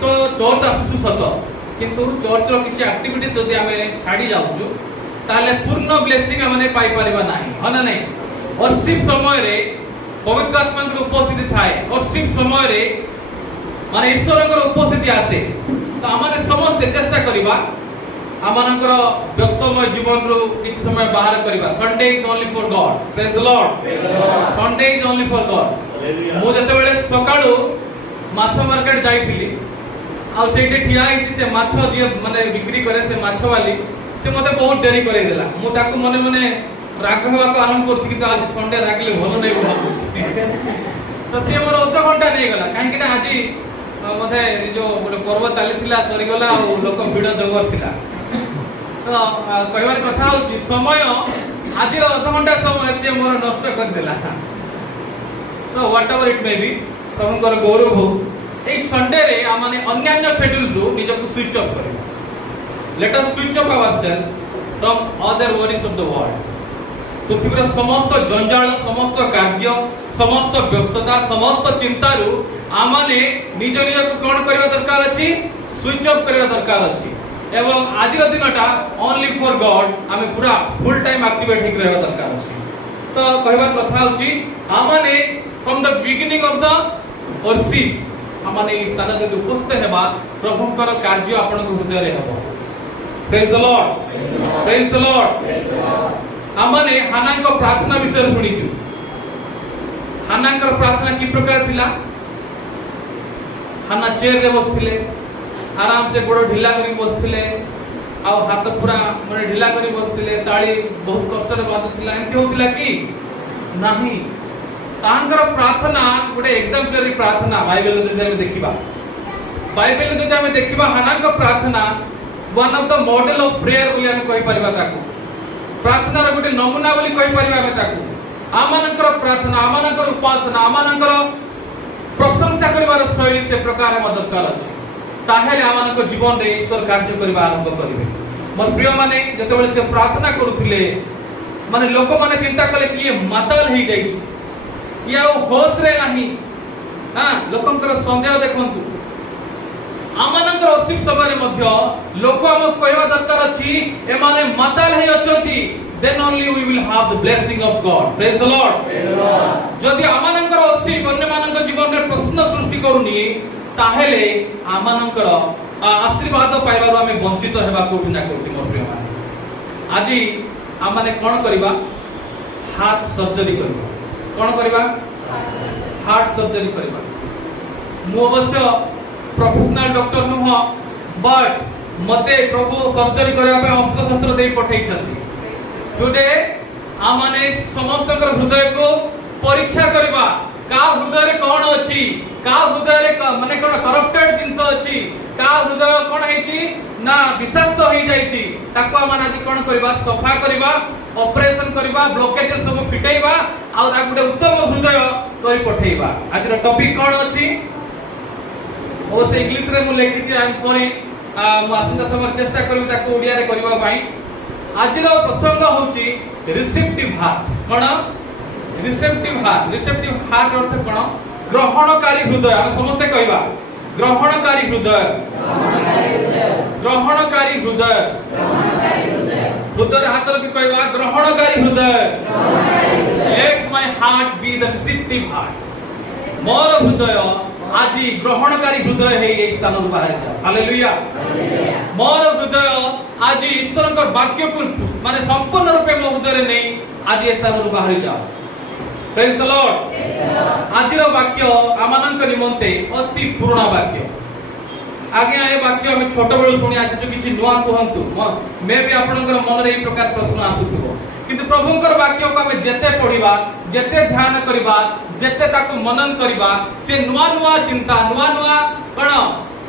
तो चर्च आसुचु सत किंतु चर्च रो किछि एक्टिविटीज जदि आमे छाडी जाउचु ताले पूर्ण ब्लेसिंग आमे पाई परिबा नाही हना नै। वर्शिप समय रे पवित्र आत्मा के उपस्थिति थाए। वर्शिप समय रे माने ईश्वर के उपस्थिति आसे तो आमे समस्त चेष्टा करबा आमनकर व्यस्तमय जीवन रो किछि समय बाहर करबा। Sunday is only for God. Praise the Lord. Sunday is only for God. मु जते बेले सकाळू माछ मार्केट जाइथिली आ सेठे ठिया हिची से माछ जे माने बिक्री करे से माछ वाली से मते बहुत डेरी करे देला। मु ताकू मने मने राग हेबा को आरंभ करथि कि आज संडे रागले भलो नै भाबुछि तो से मोर अध घंटा नै गला काहे कि आज मते जो गोटे पर्व चलीथिला सरी गला आ लोक भिड़ जबर थिला तो कहबार कथा होची समय आज अध घंटा समय से मोर नष्ट कर देला। So whatever it may be प्रभुଙ୍କର गौरव हो एई संडे रे आ माने अन्य शेड्यूल रु निजको स्विच ऑफ करियो। Let us switch off ourselves from other worries of the world. पृथ्वीर समस्त जंजाल समस्त कार्य समस्त व्यस्तता समस्त चिंता रु आ माने निज निजको कोन करबा दरकार अछि स्विच ऑफ करबा दरकार अछि एवं आज दिनटा ओनली फॉर गॉड आमे पूरा फुल टाइम एक्टिवेट हे रहबा दरकार अछि। तो कहबा कथा होची आमाने from the beginning of the worship आमाने इस स्थान रे उपस्थित हेबा प्रभुकर कार्य आपन हृदय रे हेबो। Praise the Lord. Praise the Lord. आमाने हाना को प्रार्थना विषय सुनी कि हाना को प्रार्थना की प्रकार थिला। हाना चेयर रे बसथिले आराम से गोड़ ढिला करी बसथिले आ हाथ पूरा माने ढिला करी बसथिले ताली बहुत कष्ट रे बाजुथिला एंती होतिला कि नाही तांकर प्रार्थना गोटे एग्जाम्पलरी प्रार्थना बाइबल रे हम देखिबा। बाइबल रे हम देखिबा हाना को प्रार्थना one of the model of prayer बोली हम कहि परिबा ताकू प्रार्थना रो गोटे नमूना बोली कहि परिबा हम ताकू आमानकर प्रार्थना आमानकर उपासना आमानकर प्रशंसा करिवार शैली से प्रकार मददगार अछि ताहेले आमानकर जीवन रे ईश्वर कार्य करिबा आरंभ करिवे। मोर प्रिय माने जतेबेले से प्रार्थना करूथिले माने लोक माने चिंता कले कि ये माताल ही जाइछ या होश रे नाही। हां लोकंकर संदेह देखंतु आमानकर असिप समय मध्य लोक हम कहबा दरकार अछि ए माने माताल ही अछंती then only we will have the blessing of God. Praise the Lord. Praise the Lord. जदि आमानकर असिप अन्य मानकर जीवन रे प्रश्न सृष्टि करूनी ताहेले आमानकर आशीर्वाद पाइबारो आमे वंचित हेबा को बिना करती। मोर प्रिय माने आजि आमाने कोन करबा हार्ट सर्जरी करबा। कोन करबा हार्ट सर्जरी करबा। मु अवश्य प्रोफेशनल डॉक्टर नुह बट मते प्रभु सर्जरी करबा पे अस्त्र शस्त्र देई पठै छथि। टुडे आमाने समस्त हृदय को परीक्षा करबा का हृदय रे कोन अछि का हृदय रे माने कोन करप्टेड जिंस अछि का हृदय कोन हेछि ना विषाक्त होई जाइछि ताको माने आज कोन करबा सफा करबा ऑपरेशन करबा ब्लॉकेजेस सब फिटाइबा आ गुटे उत्तम हृदय करि पठेइबा। आज रो टॉपिक कोन अछि ओ से इंग्लिश रे मु लेखिछि आई एम सॉरी मु आसंता समय चेष्टा करबी ताको ओडिया रे करबा पई। आज रो प्रसंग होछि रिसेप्टिव हार्ट। कोन रिसेप्टिव हार्ट। रिसेप्टिव हार्ट अर्थ कोन ग्रहणकारी हृदय। हम समस्त कहबा ग्रहणकारी हृदय ग्रहणकारी हृदय हृदय हाथ रखि कहबा ग्रहणकारी हृदय। Let my heart be the receptive heart. मोर हृदय आज ग्रहणकारी हृदय हे एई स्थान रु बाहर जा। हालेलुया। मोर हृदय आज ईश्वर को वाक्य को माने संपूर्ण रूपे मो हृदय रे नै आज ए स्थान रु बाहर जा। Praise the Lord. आजिर वाक्य आमानंक निमंते अति पुराना वाक्य। आगे ए वाक्य हम छोट बेलु सुनि आछि जो किछि नुवा कहंतु मे भी आपनकर मन रे ए प्रकार प्रश्न आसुथिबो किंतु प्रभुकर वाक्य को हम जेते पढिबा जेते ध्यान करिबा जेते ताकु मनन करिबा से नुवा नुवा चिंता नुवा नुवा कोन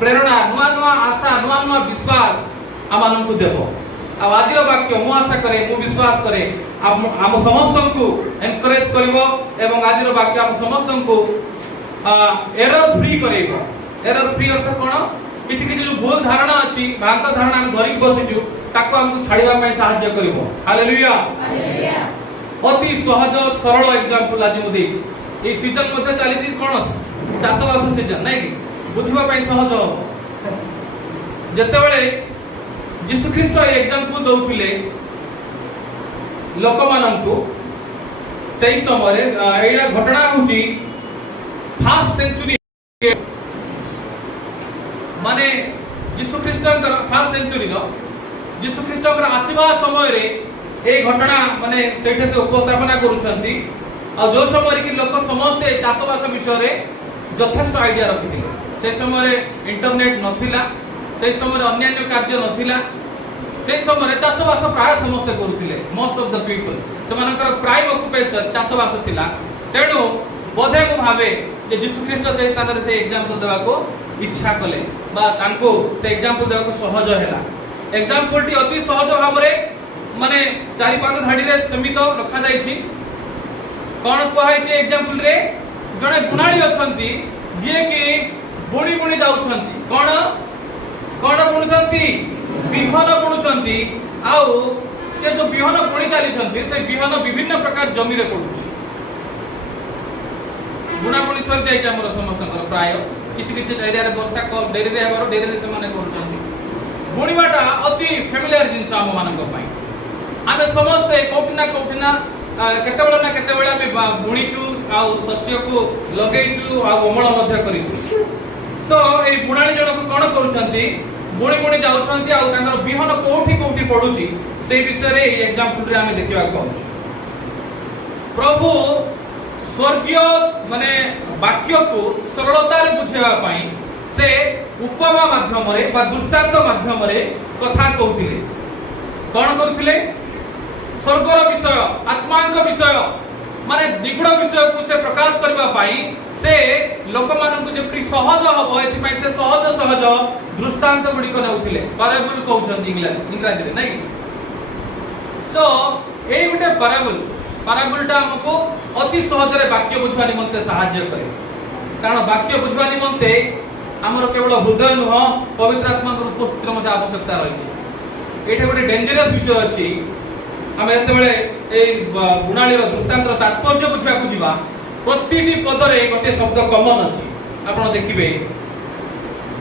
प्रेरणा नुवा नुवा आशा नुवा नुवा विश्वास आमानंकु देबो। आ आदिर वाक्य मु आशा करे मु विश्वास करे हम समस्त को एनकरेज करिवो एवं आदिर वाक्य हम समस्त को एरर फ्री करेबो। एरर फ्री अर्थ कोन किछि किछि जो भूल धारणा अछि भ्रांत धारणा हम धरि बसिजु ताको हमकु छाड़ीबा पय सहायता करिवो। हालेलुया। हालेलुया। अति सहज सरल एग्जांपल आज मु देई ए सीजन मध्ये चली कोन चाष बास सीजन नै कि बुझिबा पय सहज हो ଯେତେବେଳେ ଯୀଶୁ ଖ୍ରୀଷ୍ଟ ଏ ଏକ୍ସାମ୍ପଲ ଦଉଥିଲେ ଲୋକମାନଙ୍କୁ, ସେଇ ସମୟରେ ଏଇଟା ଘଟଣା ହଉଛି ଫାର୍ଷ୍ଟ ସେଞ୍ଚୁରୀ, ମାନେ ଯୀଶୁ ଖ୍ରୀଷ୍ଟଙ୍କର ଫାର୍ଷ୍ଟ ସେଞ୍ଚୁରୀର ଯୀଶୁ ଖ୍ରୀଷ୍ଟଙ୍କର ଆସିବା ସମୟରେ এই ঘটনা মানে সেইটা সে উপস্থাপনা করুଛନ୍ତି। আর যে সময় কি লোক সমস্তে চাষবাস বিষয়ে যথেষ্ট আইডিয়া রখিଥିଲେ। সেই সময় ইন্টারনেট নথিলা, সেই সময় অন্যান্য কার্য নথিলা, সেই সময় চাষবাস প্রায় সমস্তে করুଥିଲେ। মোস্ট অফ দ্য পিপল সেমানଙ୍କର প্রাইম অকুপেশন চাষবাস ଥିଲା। তেণু ବୋଧେ ମୁଁ ଭାବେ যে ଯୀଶୁ ଖ୍ରୀଷ୍ଟ সেই ସ୍ଥାନରେ সেই ଏକ୍ସାମ୍ପଲ ଦେବାକୁ ଇଚ୍ଛା କଲେ বা ତାଙ୍କୁ ସେ ଏକ୍ସାମ୍ପଲ ଦେବାକୁ ସହଜ ହେଲା। ଏକ୍ସାମ୍ପଲଟି ଅତି ସହଜ ଭାବରେ মানে 4-5 ଧାଡିରେ ସୀମିତ ରଖା ଯାଇଛି। କଣ କୁହାଯାଇଛି ଏକ୍ସାମ୍ପଲ ରେ? ଜଣେ ବୁଣାଳି ଅଛନ୍ତି ଯିଏ କି ବୁଣି ବୁଣି ଯାଉଛନ୍ତି। କଣ କଣ ବୁଣୁଛନ୍ତି? ବିହନ ବୁଣୁଛନ୍ତି। ଆଉ ସେ ଯୋଉ ବିହନ ବୁଣି ଚାଲିଛନ୍ତି ସେ ବିହନ ବିଭିନ୍ନ ପ୍ରକାର ଜମିରେ ପଡୁଛି। ବୁଣାବୁଣି ସରି ଯାଇଛି ଆମର ସମସ୍ତଙ୍କର ପ୍ରାୟ। କିଛି କିଛି ଏରିଆରେ ବର୍ଷା ଡେରିରେ ହେବାରୁ ଡେରିରେ ସେମାନେ କରୁଛନ୍ତି। ବୁଣିବାଟା ଅତି ଫ୍ୟାମିଲିଆର ଜିନିଷ ଆମ ମାନଙ୍କ ପାଇଁ। ଆମେ ସମସ୍ତେ କୋଉଠି ନା କେତେବେଳେ ନା କେତେବେଳେ ଆମେ ବୁଣିଛୁ, ଆଉ ଶସ୍ୟକୁ ଲଗେଇଛୁ, ଆଉ ଅମଳ ମଧ୍ୟ କରିଛୁ। ସୋ ଏଇ ବୁଣାଳି ଜଣକ କଣ କରୁଛନ୍ତି? ବୁଣି ବୁଣି ଯାଉଛନ୍ତି, ଆଉ ତାଙ୍କର ବିହନ କୋଉଠି କୋଉଠି ପଡୁଛି ସେଇ ବିଷୟରେ ଏଇ ଏକ୍ସାମ୍ପଲରେ ଆମେ ଦେଖିବାକୁ ପାଉଛୁ। ପ୍ରଭୁ ସ୍ୱର୍ଗୀୟ ମାନେ ବାକ୍ୟକୁ ସରଳତାରେ ବୁଝେଇବା ପାଇଁ ସେ ଉପମା ମାଧ୍ୟମରେ ବା ଦୃଷ୍ଟାନ୍ତ ମାଧ୍ୟମରେ କଥା କହୁଥିଲେ। କଣ କରୁଥିଲେ? ସ୍ୱର୍ଗର ବିଷୟ, ଆତ୍ମାଙ୍କ ବିଷୟ, ମାନେ ନିଗୁଡ ବିଷୟକୁ ସେ ପ୍ରକାଶ କରିବା ପାଇଁ ସେ ଲୋକମାନଙ୍କୁ ଯେପରି ସହଜ ହବ ଏଥିପାଇଁ ସେ ସହଜ ସହଜ ଦୃଷ୍ଟାନ୍ତ ଗୁଡିକ ନେଉଥିଲେ। ପାରାବୁଲ କହୁଛନ୍ତି ଇଂରାଜୀରେ, ନାଇଁ? ସୋ ଏଇ ଗୋଟେ ପାରାବୁଲଟା ଆମକୁ ଅତି ସହଜରେ ବାକ୍ୟ ବୁଝିବା ନିମନ୍ତେ ସାହାଯ୍ୟ କରେ। କାରଣ ବାକ୍ୟ ବୁଝିବା ନିମନ୍ତେ ଆମର କେବଳ ହୃଦୟ ନୁହଁ, ପବିତ୍ର ଆତ୍ମାଙ୍କର ଉପସ୍ଥିତିର ମଧ୍ୟ ଆବଶ୍ୟକତା ରହିଛି। ଏଇଠି ଗୋଟେ ଡେଞ୍ଜରିୟସ୍ ବିଷୟ ଅଛି। ଆମେ ଯେତେବେଳେ ଏଇ ବୁଣାଳିର ଦୃଷ୍ଟାନ୍ତର ତାତ୍ପର୍ଯ୍ୟ ବୁଝିବାକୁ ଯିବା, ପ୍ରତିଟି ପଦରେ ଗୋଟେ ଶବ୍ଦ କମନ ଅଛି। ଆପଣ ଦେଖିବେ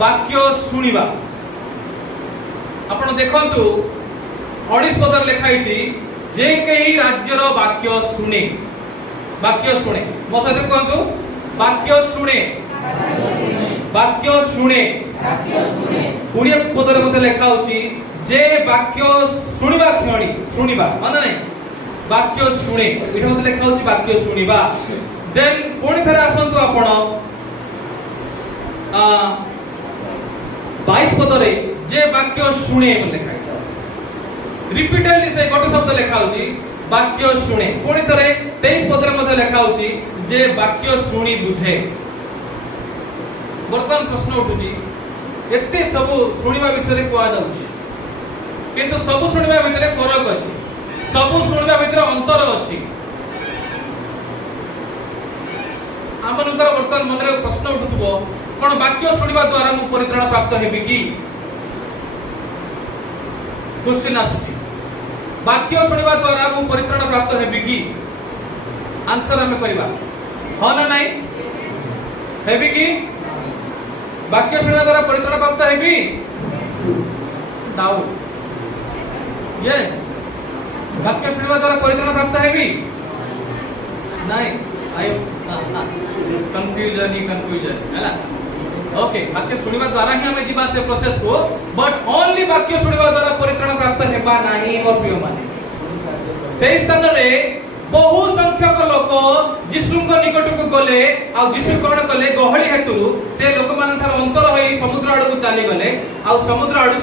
ବାକ୍ୟ ଶୁଣିବା। ଆପଣ ଦେଖନ୍ତୁ 19 ପଦରେ ଲେଖା ହେଇଛି ଯେ କେହି ରାଜ୍ୟର ବାକ୍ୟ ଶୁଣେ। ବାକ୍ୟ ଶୁଣେ, ମୋ ସହିତ କୁହନ୍ତୁ, ବାକ୍ୟ ଶୁଣେ। ବାକ୍ୟ ଶୁଣେ। 20 ପଦରେ ମଧ୍ୟ ଲେଖା ହଉଛି যে বাক্য শুনিবা ক্ষণি, শুনিবা মানে নাই, বাক্য শুনে। এটা মধ্যে লেখা হচ্ছে বাক্য শুনিবা। দেন পুଣି ଥରେ ଆସନ୍ତୁ ଆପଣ 22 ପଦରେ যে বাক্য শুনে লেখা ହେଇଛି। রিপিটেডলি ସେ ଗୋଟେ ଶବ୍ଦ ଲେଖା ହଉଛି ବାକ୍ୟ ଶୁଣେ। ପୁଣି ଥରେ 23 ପଦରେ ମଧ୍ୟ ଲେଖା ହଉଛି ଯେ ବାକ୍ୟ ଶୁଣି ବୁଝେ। ବର୍ତ୍ତମାନ ପ୍ରଶ୍ନ ଉଠୁଛି, ଏତେ ସବୁ ଶୁଣିବା ବିଷୟରେ କୁହାଯାଉଛି, କିନ୍ତୁ ସବୁ ଶୁଣିବା ଭିତରେ ଫରକ ଅଛି, ସବୁ ଶୁଣିବା ଭିତରେ ଅନ୍ତର ଅଛି। ଆମମାନଙ୍କର ବର୍ତ୍ତମାନ ମନରେ ପ୍ରଶ୍ନ ଉଠୁଥିବ, କଣ ବାକ୍ୟ ଶୁଣିବା ଦ୍ୱାରା ମୁଁ ପରିତ୍ରାଣ ପ୍ରାପ୍ତ ହେବି କି? କ୍ୱେଶ୍ଚିନ୍ ଆସୁଛି, ବାକ୍ୟ ଶୁଣିବା ଦ୍ୱାରା ମୁଁ ପରିତ୍ରାଣ ପ୍ରାପ୍ତ ହେବି କି? ଆନ୍ସର ଆମେ କରିବା ହଁ ନା ନାଇଁ? ହେବି କି? ବାକ୍ୟ ଶୁଣିବା ଦ୍ୱାରା ପରିତ୍ରାଣ ପ୍ରାପ୍ତ ହେବି? ଡାଉଟ୍? यस। वाक्य शुणवा द्वारा परित्राण प्राप्त हेबी? नहीं, आई कंफ्यूजन हैला। ओके, वाक्य शुणवा द्वारा ही हमें जीवा से प्रोसेस को, बट ओनली वाक्य शुणवा द्वारा परित्राण प्राप्त हेबा नाही। और प्रिय माने सेही स्थान रे बहु संख्यक लोक यीशुଙ୍କ निकटକୁ गले, आ यीशु कोन कले? गहଳି हेतु से लोक मानकर अंतर होई समुद्र आडू चली गले, आ समुद्र आडू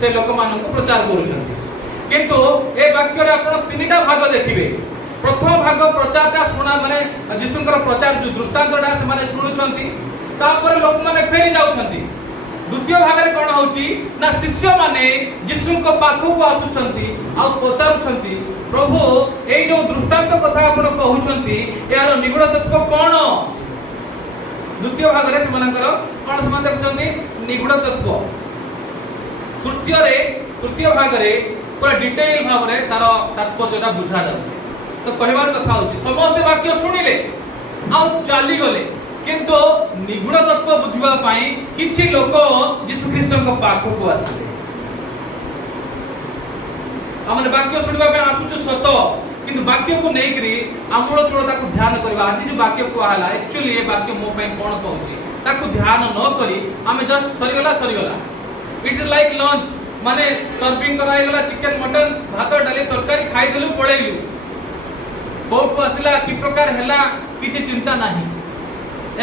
से लोक मानक प्रचार करूछन्ति। किंतु ए वाक्य रे आपण तीनटा भाग देखिबे। प्रथम भाग प्रचारटा सुना माने यीशुଙ୍କର प्रचार जो दृष्टान्तटा से माने सुनुछन्ति, तापर लोक माने फेरी जाउछन्ति। द्वितीय भाग रे कोन होउची ना शिष्य माने यीशुଙ୍କ पाखु आसुछन्ति आ पचारुछन्ति, प्रभु एई जो दृष्टांत कथा आपण कहउछन्ति यार निगुण तत्व कोन? द्वितीय भाग रे सेमानकर कोन समान देखुछन्ति? निगुण तत्व। तृतीय भाग रे पूरा डिटेल भाव रे तार तात्पर्यटा बुझा जाउछि। तो कहबार कथा होछि समस्त वाक्य सुनिले आ चाली गले, किंतु निगुण तत्व बुझिबा पई किछि लोक यीशु ख्रीष्टक पाखको आसिले हमने वाक्य सुनिबा पे आसुछु सत किंतु वाक्य को नै करी आमूल चूल ताको ध्यान करबा आज जो वाक्य को आला एक्चुअली ए वाक्य मो पई कोन कहउची ताको ध्यान न करी आमे जस्ट सरीगला इट इज लाइक लंच माने सर्विंग कराई गला चिकन मटन भात डाली तरकारी खाई देलु पळेलु कोट को आसिला कि प्रकार हैला किछि चिंता नाही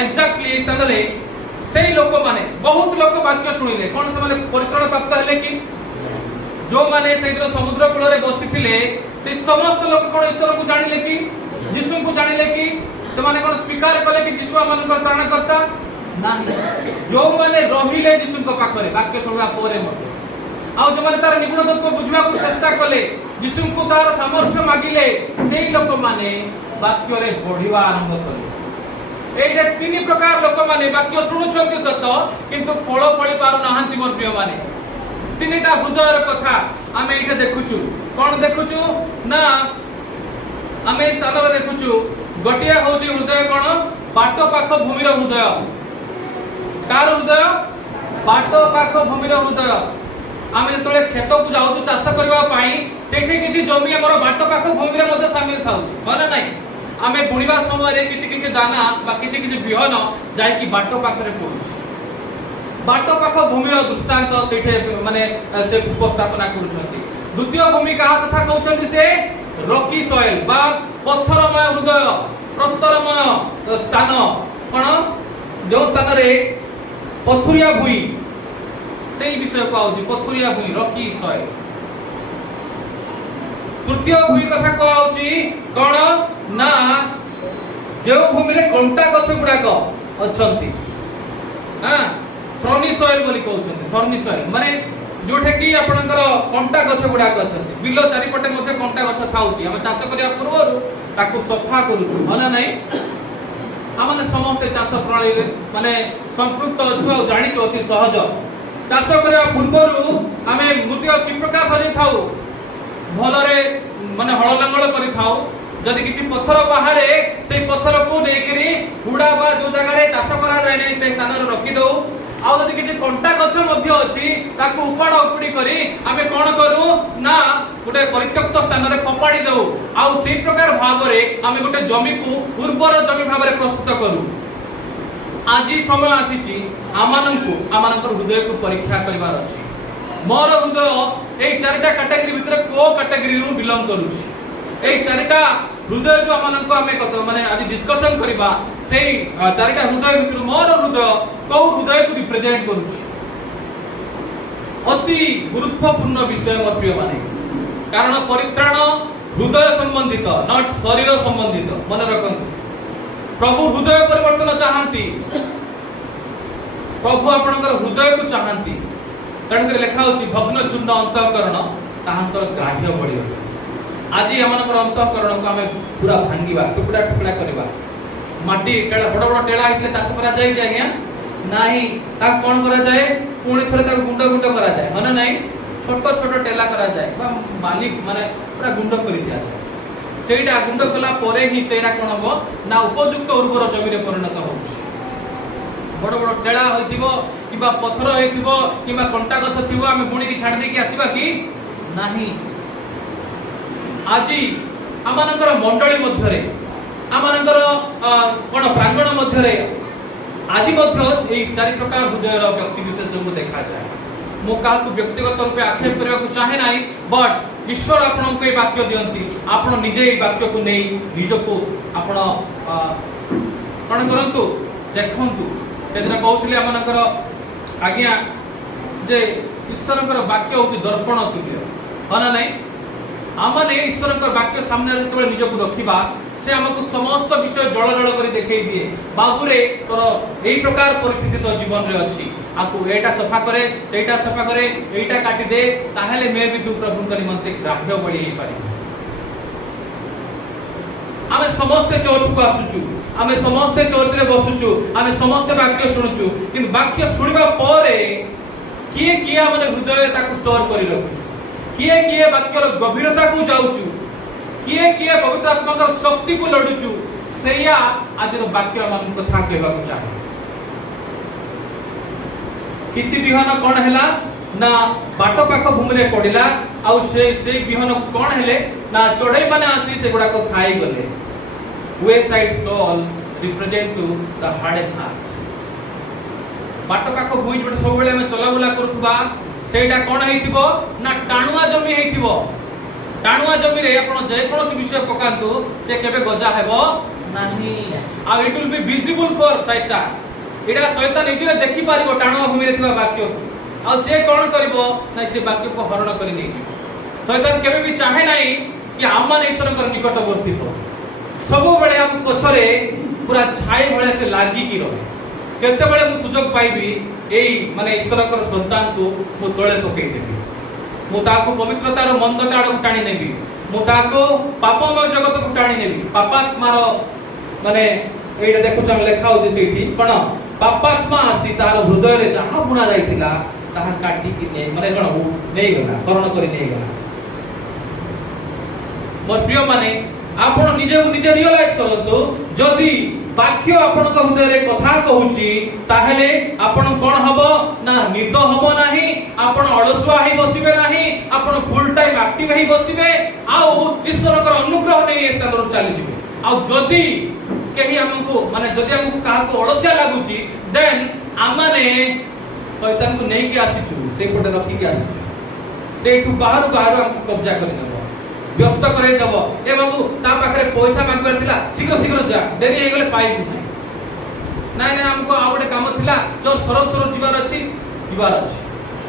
एक्जेक्टली तदरे सेही लोक माने बहुत लोक वाक्य सुनिले कोन से माने परित्राण प्राप्त हेले कि जो माने सेदिन समुद्र कूल रे बसिथिले से समस्त लोक कोन ईश्वर को जानिले कि यीशु को जानिले कि से माने कोन स्वीकार कले कि यीशु हमन को त्राण करता नाही जो माने रहिले यीशु को पाखरे वाक्य सुनला पोरे मते आ जो माने तार निगुण तत्व बुझवा को चेष्टा कले यीशु को तार सामर्थ्य मागिले सेही लोक माने वाक्य रे बढ़िवा आरंभ कले एइटा तीन प्रकार लोक माने वाक्य सुनुछन्ति सत किंतु फल फळी पारु नाहंती मोर प्रिय माने तीनटा हृदयर कथा आमे एइटा देखुछु कोन देखुछु ना आमे स्थान रे देखुछु गटिया होची हृदय कोन बाटो पाख भूमिर हृदय कार हृदय बाटो पाख भूमिर हृदय आमे जतले खेत को जाउ चाष करबा पई सेठी किछि जमी हमर बाटो पाख भूमि रे मध्ये शामिल थाउ माने नै आमे बुणिबा समय रे किछि दाना बा किछि बिहन जाय कि बाटो पाख रे पडु बाटो पाख भूमि रो दृष्टांत सेठे माने से उपस्थापना करूछंती द्वितीय भूमि का कथा कहउछंती से रॉकी सॉइल बा पत्थरमय हृदय प्रस्तरमय स्थान कोन जो स्थान रे पथुरिया भूमि सेही विषय को आउची पथुरिया भूमि रॉकी सॉइल तृतीय भूमि कथा को आउची कोन ना जो भूमि रे कंटा गछ गुडाक अछंती हां थर्नी सॉइल बोली कहउछंती थर्नी सॉइल माने जोठे कि आपनकर कंटा गछ गुडाक अछंती बिलो चारि पटे मध्ये कंटा गछ थाउची हम चाष करिया पूर्व ताकू सफा करू हना नै हमने समस्त चाष प्रणाली माने संपृक्त अछु जानि तो अति सहज चाष करिया पूर्वरु आमे मूर्ति कि प्रकार सजे थाउ भलरे माने हळ लंगळ करि थाउ जदि किसी पत्थर बाहरे से पत्थर को नेकरी हुडा बा जो जगह रे चाष करा जाय नै से स्थान रे रखि दउ आ जदि किसी कंटा गछ मध्य अछि ताकू उपाड़ उपुडी करी आमे कोन करू ना गोटे परित्यक्त स्थान रे फपाडी दउ आ सेही प्रकार भाव रे आमे गोटे जमी को उर्वर जमी भाव रे प्रस्तुत करू आज समय आसीची आमानकर हृदय को परीक्षा करिवार अछि मोर हृदय एई चारटा कैटेगरी भितर को कैटेगरी रु बिलोंग करूछि एई चारटा हृदय जो आमाननको आमे कत माने आज डिस्कशन करिबा सेई चारटा हृदय भितर मोर हृदय को हृदय को रिप्रेजेंट करूछि अति गुरुत्वपूर्ण विषय मोर प्रिय माने कारण परित्राण हृदय संबंधित नॉट शरीर संबंधित मन रखंतु प्रभु हृदय परिवर्तन चाहंती प्रभु आपनकर हृदय को चाहंती कारण के लेखा होची भग्न चूर्ण अंतःकरण ताहांकर ग्राह्य बढियो आज हमनकर अंतःकरण को हमें पूरा भांगीबा टुकड़ा टुकड़ा करबा माटी टेला बड़ बड़ टेला आइतले चाष करा जाय आज्ञा नाही ता कोन करा जाय पुणी थरे ता गुंड गुंड करा जाय माने नाही छोट छोट टेला करा जाय बा मालिक माने पूरा गुंड करि दिया जाय सेटा गुंड कला परे ही सेटा कोन हो ना उपयुक्त उर्वर जमी रे परिणत होउछ बड़ बड़ टेला होइतिबो किबा पत्थर होइतिबो किबा कंटा गछ थिबो आमे बुणी की छाड़ दे की आसीबा की नाही आजी आमानकर मंडली मध्यरे आमानकर कोन प्रांगण मध्यरे आजी मध्य एई चारि प्रकार हृदय रो व्यक्ति विशेष को देखा जाय मो का को व्यक्तिगत रूप से आक्षेप करबा को चाहे नाही बट ईश्वर आपन को ए वाक्य दियंती आपन निजे ए वाक्य को नै निज को आपन कोन करंतु देखंतु एदिना कहउथिले आमानकर आज्ञा जे ईश्वरकर वाक्य होती दर्पण तुल्य हना नै आमने ईश्वरकर वाक्य सामने रे तबे निज को रखिबा से हमको समस्त विषय जळ जळ करी देखै दिए बाबूरे तोर एई प्रकार परिस्थिति तो जीवन रे अछि आकु एटा सफा करे सेटा सफा करे एटा काटी दे ताहेले मे भी तू प्रभु करी मनते ग्राह्य बळी हे पारी आमे समस्त चर्च को आसुचु आमे समस्त चर्च रे बसुचु आमे समस्त वाक्य सुनुचु किंतु वाक्य सुनिबा परे किए किए माने हृदय ताकु स्टोर करी रखु किए किए वाक्यर गभीरता को जाउचु किए किए पवित्र आत्मा का शक्ति को लडुचु ସେଇଆ ଆଜିର ବାକ୍ୟ ମାନଙ୍କ କଥା କହିବାକୁ ଚାହେଁ। କିଛି ବିହନ କଣ ହେଲା ନା ବାଟ ପାଖ ଭୂମିରେ ପଡିଲା, ଆଉ ସେଇ ବିହନ କଣ ହେଲେ ନା ଚଢେଇ ମାନେ ଆସି ସେଗୁଡାକ ଖାଇଗଲେ। wayside soil represent to the hardened heart। ବାଟ ପାଖ ଭୂମି ଯୋଉଟା ସବୁବେଳେ ଆମେ ଚଲାବୁଲା କରୁଥିବା ସେଇଟା କଣ ହେଇଥିବ ନା ଟାଣୁଆ ଜମି ହେଇଥିବ। ଟାଣୁଆ ଜମିରେ ଆପଣ ଯେକୌଣସି ବିଷୟ ପକାନ୍ତୁ ସେ କେବେ ଗଜା ହେବ ନାହିଁ। ଆଉ ଇଟ୍ ୱିଲ୍ ବି ଭିଜିବୁଲ ଫର ଶୈତାନ। ଏଇଟା ଶୈତାନ ନିଜେ ଦେଖି ପାରିବ ଟାଣୁଆ ଭୂମିରେ ଥିବା ବାକ୍ୟକୁ। ଆଉ ସେ କଣ କରିବ ନା ସେ ବାକ୍ୟକୁ ହରଣ କରି ନେଇଯିବ। ଶୈତାନ କେବେ ବି ଚାହେଁ ନାହିଁ କି ଆମମାନେ ଈଶ୍ୱରଙ୍କର ନିକଟବର୍ତ୍ତୀ ହଉ। ସବୁବେଳେ ଆମ ପଛରେ ପୁରା ଛାଇ ଭଳିଆ ସେ ଲାଗିକି ରହେ। କେତେବେଳେ ମୁଁ ସୁଯୋଗ ପାଇବି ଏଇ ମାନେ ଈଶ୍ୱରଙ୍କର ସନ୍ତାନକୁ ମୁଁ ତଳେ ପକେଇଦେବି, ମୁଁ ତାକୁ ପବିତ୍ରତାର ମନ୍ଦତା ଆଡକୁ ଟାଣି ନେବି, ମୁଁ ତାକୁ ପାପମୟ ଜଗତକୁ ଟାଣି ନେବି। ପାପାତ୍ମାର ମାନେ ଏଇଟା ଦେଖୁଛ ଲେଖା ହଉଛି ସେଇଠି କଣ ପାପାତ୍ମା ଆସି ତାର ହୃଦୟରେ ଯାହା ବୁଣା ଯାଇଥିଲା ତାହା କାଟିକି ମାନେ କଣ ନେଇଗଲା, ହରଣ କରି ନେଇଗଲା। ମୋର ପ୍ରିୟ ମାନେ ଆପଣ ନିଜକୁ ନିଜେ ରିଅଲାଇଜ କରନ୍ତୁ, ଯଦି ବାକ୍ୟ ଆପଣଙ୍କ ହୃଦୟରେ କଥା କହୁଛି ତାହେଲେ ଆପଣ କଣ ହବ ନା ନିଦ ହବ ନାହିଁ, ଆପଣ ଅଳସୁଆ ହେଇ ବସିବେ ନାହିଁ, ଆପଣ ଫୁଲ ଟାଇମ ଆକ୍ଟିଭ ହେଇ ବସିବେ, ଆଉ ଈଶ୍ୱରଙ୍କର ଅନୁଗ୍ରହ ନେଇ ଏ ସ୍ଥାନରୁ ଚାଲିଯିବେ। ଆଉ ଯଦି କେହି ଆମକୁ ମାନେ ଯଦି ଆମକୁ କାହାକୁ ଅଳସିଆ ଲାଗୁଛି ଦେନ୍ ଆମମାନେ ଶୈତାନକୁ ନେଇକି ଆସିଛୁ, ସେଇପଟେ ରଖିକି ଆସିଛୁ, ସେଇଠୁ ବାହାରୁ ବାହାରୁ ଆମକୁ କବ୍ଜା କରିନେବ, ବ୍ୟସ୍ତ କରେଇଦବ। ଏ ବାବୁ ତା ପାଖରେ ପଇସା ମାଗିବାର ଥିଲା, ଶୀଘ୍ର ଶୀଘ୍ର ଯା, ଡେରି ହେଇଗଲେ ପାଇବୁ ନାହିଁ। ନାଇଁ ନାଇଁ ଆମକୁ ଆଉ ଗୋଟେ କାମ ଥିଲା, ଯୋଉ ସର ଯିବାର ଅଛି।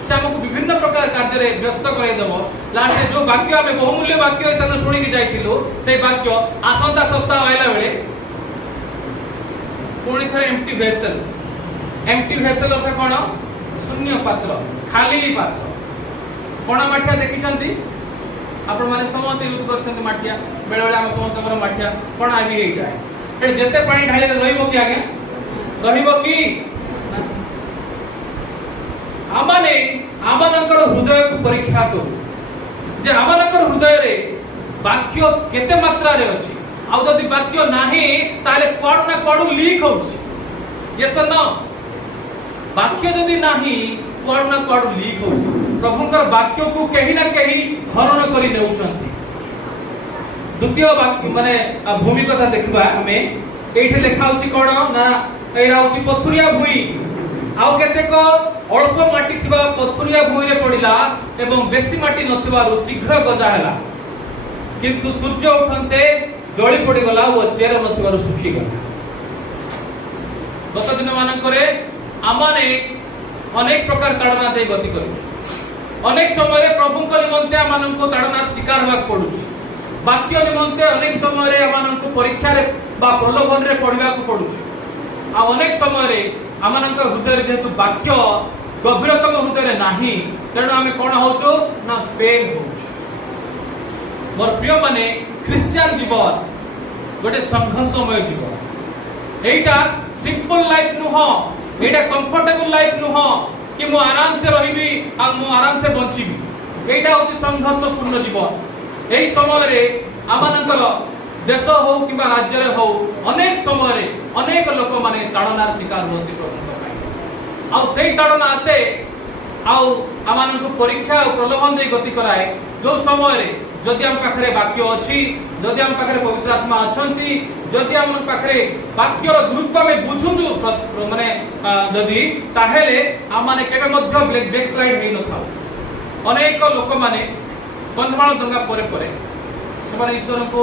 ସେ ଆମକୁ ବିଭିନ୍ନ ପ୍ରକାର କାର୍ଯ୍ୟରେ ବ୍ୟସ୍ତ କରେଇଦବ। ଲାଷ୍ଟରେ ଯୋଉ ବାକ୍ୟ ଆମେ ବହୁମୂଲ୍ୟ ବାକ୍ୟ ସ୍ଥାନ ଶୁଣିକି ଯାଇଥିଲୁ ସେଇ ବାକ୍ୟ ଆସନ୍ତା ସପ୍ତାହ ଆଇଲା ବେଳେ ପୁଣି ଥରେ ଏମ୍ପ୍ଟି ଭେସେଲ। ଏମ୍ପ୍ଟି ଭେସେଲ ଅର୍ଥ କଣ? ଶୂନ୍ୟ ପାତ୍ର, ଖାଲି ପାତ୍ର। କଣା ମାଠିଆ ଦେଖିଛନ୍ତି ଆପଣ ମାନେ? ସମସ୍ତେ ୟୁଜ କରୁଛନ୍ତି ମାଠିଆ। ବେଳେ ବେଳେ ଆମ ସମସ୍ତଙ୍କର ମାଠିଆ କଣା ବି ହେଇଯାଏ। ଏଠି ଯେତେ ପାଣି ଢାଳିଲେ ରହିବ କି ଆଜ୍ଞା? ରହିବ କି? ଆମମାନେ ଆମମାନଙ୍କର ହୃଦୟକୁ ପରୀକ୍ଷା କରୁ ଯେ ଆମମାନଙ୍କର ହୃଦୟରେ ବାକ୍ୟ କେତେ ମାତ୍ରାରେ ଅଛି। ଆଉ ଯଦି ବାକ୍ୟ ନାହିଁ ତାହେଲେ କୁଆଡୁ ନା କୁଆଡୁ ଲିକ୍ ହଉଛି। yes or no? ବାକ୍ୟ ଯଦି ନାହିଁ କୁଆଡୁ ନା କୁଆଡୁ ଲିକ୍ ହଉଛି। ପ୍ରଭୁଙ୍କର ବାକ୍ୟକୁ କେହି ନା କେହି ହରଣ କରି ନେଉଛନ୍ତି। ଦ୍ୱିତୀୟ ବାକ୍ୟ ମାନେ ଭୂମି କଥା ଦେଖିବା ଆମେ। ଏଇଠି ଲେଖା ହଉଛି କଣ ନା ଏଇଟା ହଉଛି ପଥୁରିଆ ଭୂଇଁ। ଆଉ କେତେକ ଅଳ୍ପ ମାଟି ଥିବା ପଥୁରିଆ ଭୂଇଁରେ ପଡିଲା ଏବଂ ବେଶୀ ମାଟି ନଥିବାରୁ ଶୀଘ୍ର ଗଜା ହେଲା, କିନ୍ତୁ ସୂର୍ଯ୍ୟ ଉଠନ୍ତେ ଜଳି ପଡିଗଲା ଓ ଚେର ନଥିବାରୁ ଶୁଖିଗଲା। ଗତ ଦିନ ମାନଙ୍କରେ ଆମମାନେ ଅନେକ ପ୍ରକାର ତାଡ଼ନା ଦେଇ ଗତି କରୁଛୁ। ଅନେକ ସମୟରେ ପ୍ରଭୁଙ୍କ ନିମନ୍ତେ ଆମମାନଙ୍କୁ ତାଡ଼ନା ଶିକାର ହେବାକୁ ପଡୁଛି। ବାକ୍ୟ ନିମନ୍ତେ ଅନେକ ସମୟରେ ଆମମାନଙ୍କୁ ପରୀକ୍ଷାରେ ବା ପ୍ରଲୋଭନରେ ପଡିବାକୁ ପଡୁଛି। ଆଉ ଅନେକ ସମୟରେ ଆମମାନଙ୍କ ହୃଦୟରେ ଯେହେତୁ ବାକ୍ୟ ଗଭୀରତମ ହୃଦୟରେ ନାହିଁ, ତେଣୁ ଆମେ କଣ ହଉଛୁ ନା ଫେଲ୍ ହଉଛୁ। ମୋର ପ୍ରିୟ ମାନେ ଖ୍ରୀଷ୍ଟିଆନ ଜୀବନ ଗୋଟେ ସଂଘର୍ଷମୟ ଜୀବନ। এইটা সিম্পল লাইফ নুহ, এইটা কমফর্টেবল লাইফ নুহ कि मु आराम से रहिबी आ मु आराम से बंचिबी। এইটা হচ্ছে সংঘর্ষপূর্ণ জীবন। এই সময়ে আমানଙ୍କର দেশ হও কিংবা রাজ্যরে হও অনেক সময়ে অনেক লোক মানে তাড়নার শিকার হতে প্রবন্ধ পায়। আর সেই তাড়না আসে আউ আমানଙ୍କୁ পরীক্ষা ও প্রলোভন দেই গতি করায়। जो সময়ে যদি আম পাখরে বাক্য ଅଛି, যদি আম পাখরে পবিত্র আত্মা অছন্তি, যদি আম পাখরে বাক্যর গুরুত্ব আমি বুঝুছু মানে যদি তাহলে আমମାନେ কেবে মধ্য ব্যাক স্লাইড হেই নথাও। অনেক লোক মানে কন্ধমাଳ দঙ্গা পরে পরে ସେମାନେ ଈଶ୍ୱରଙ୍କୁ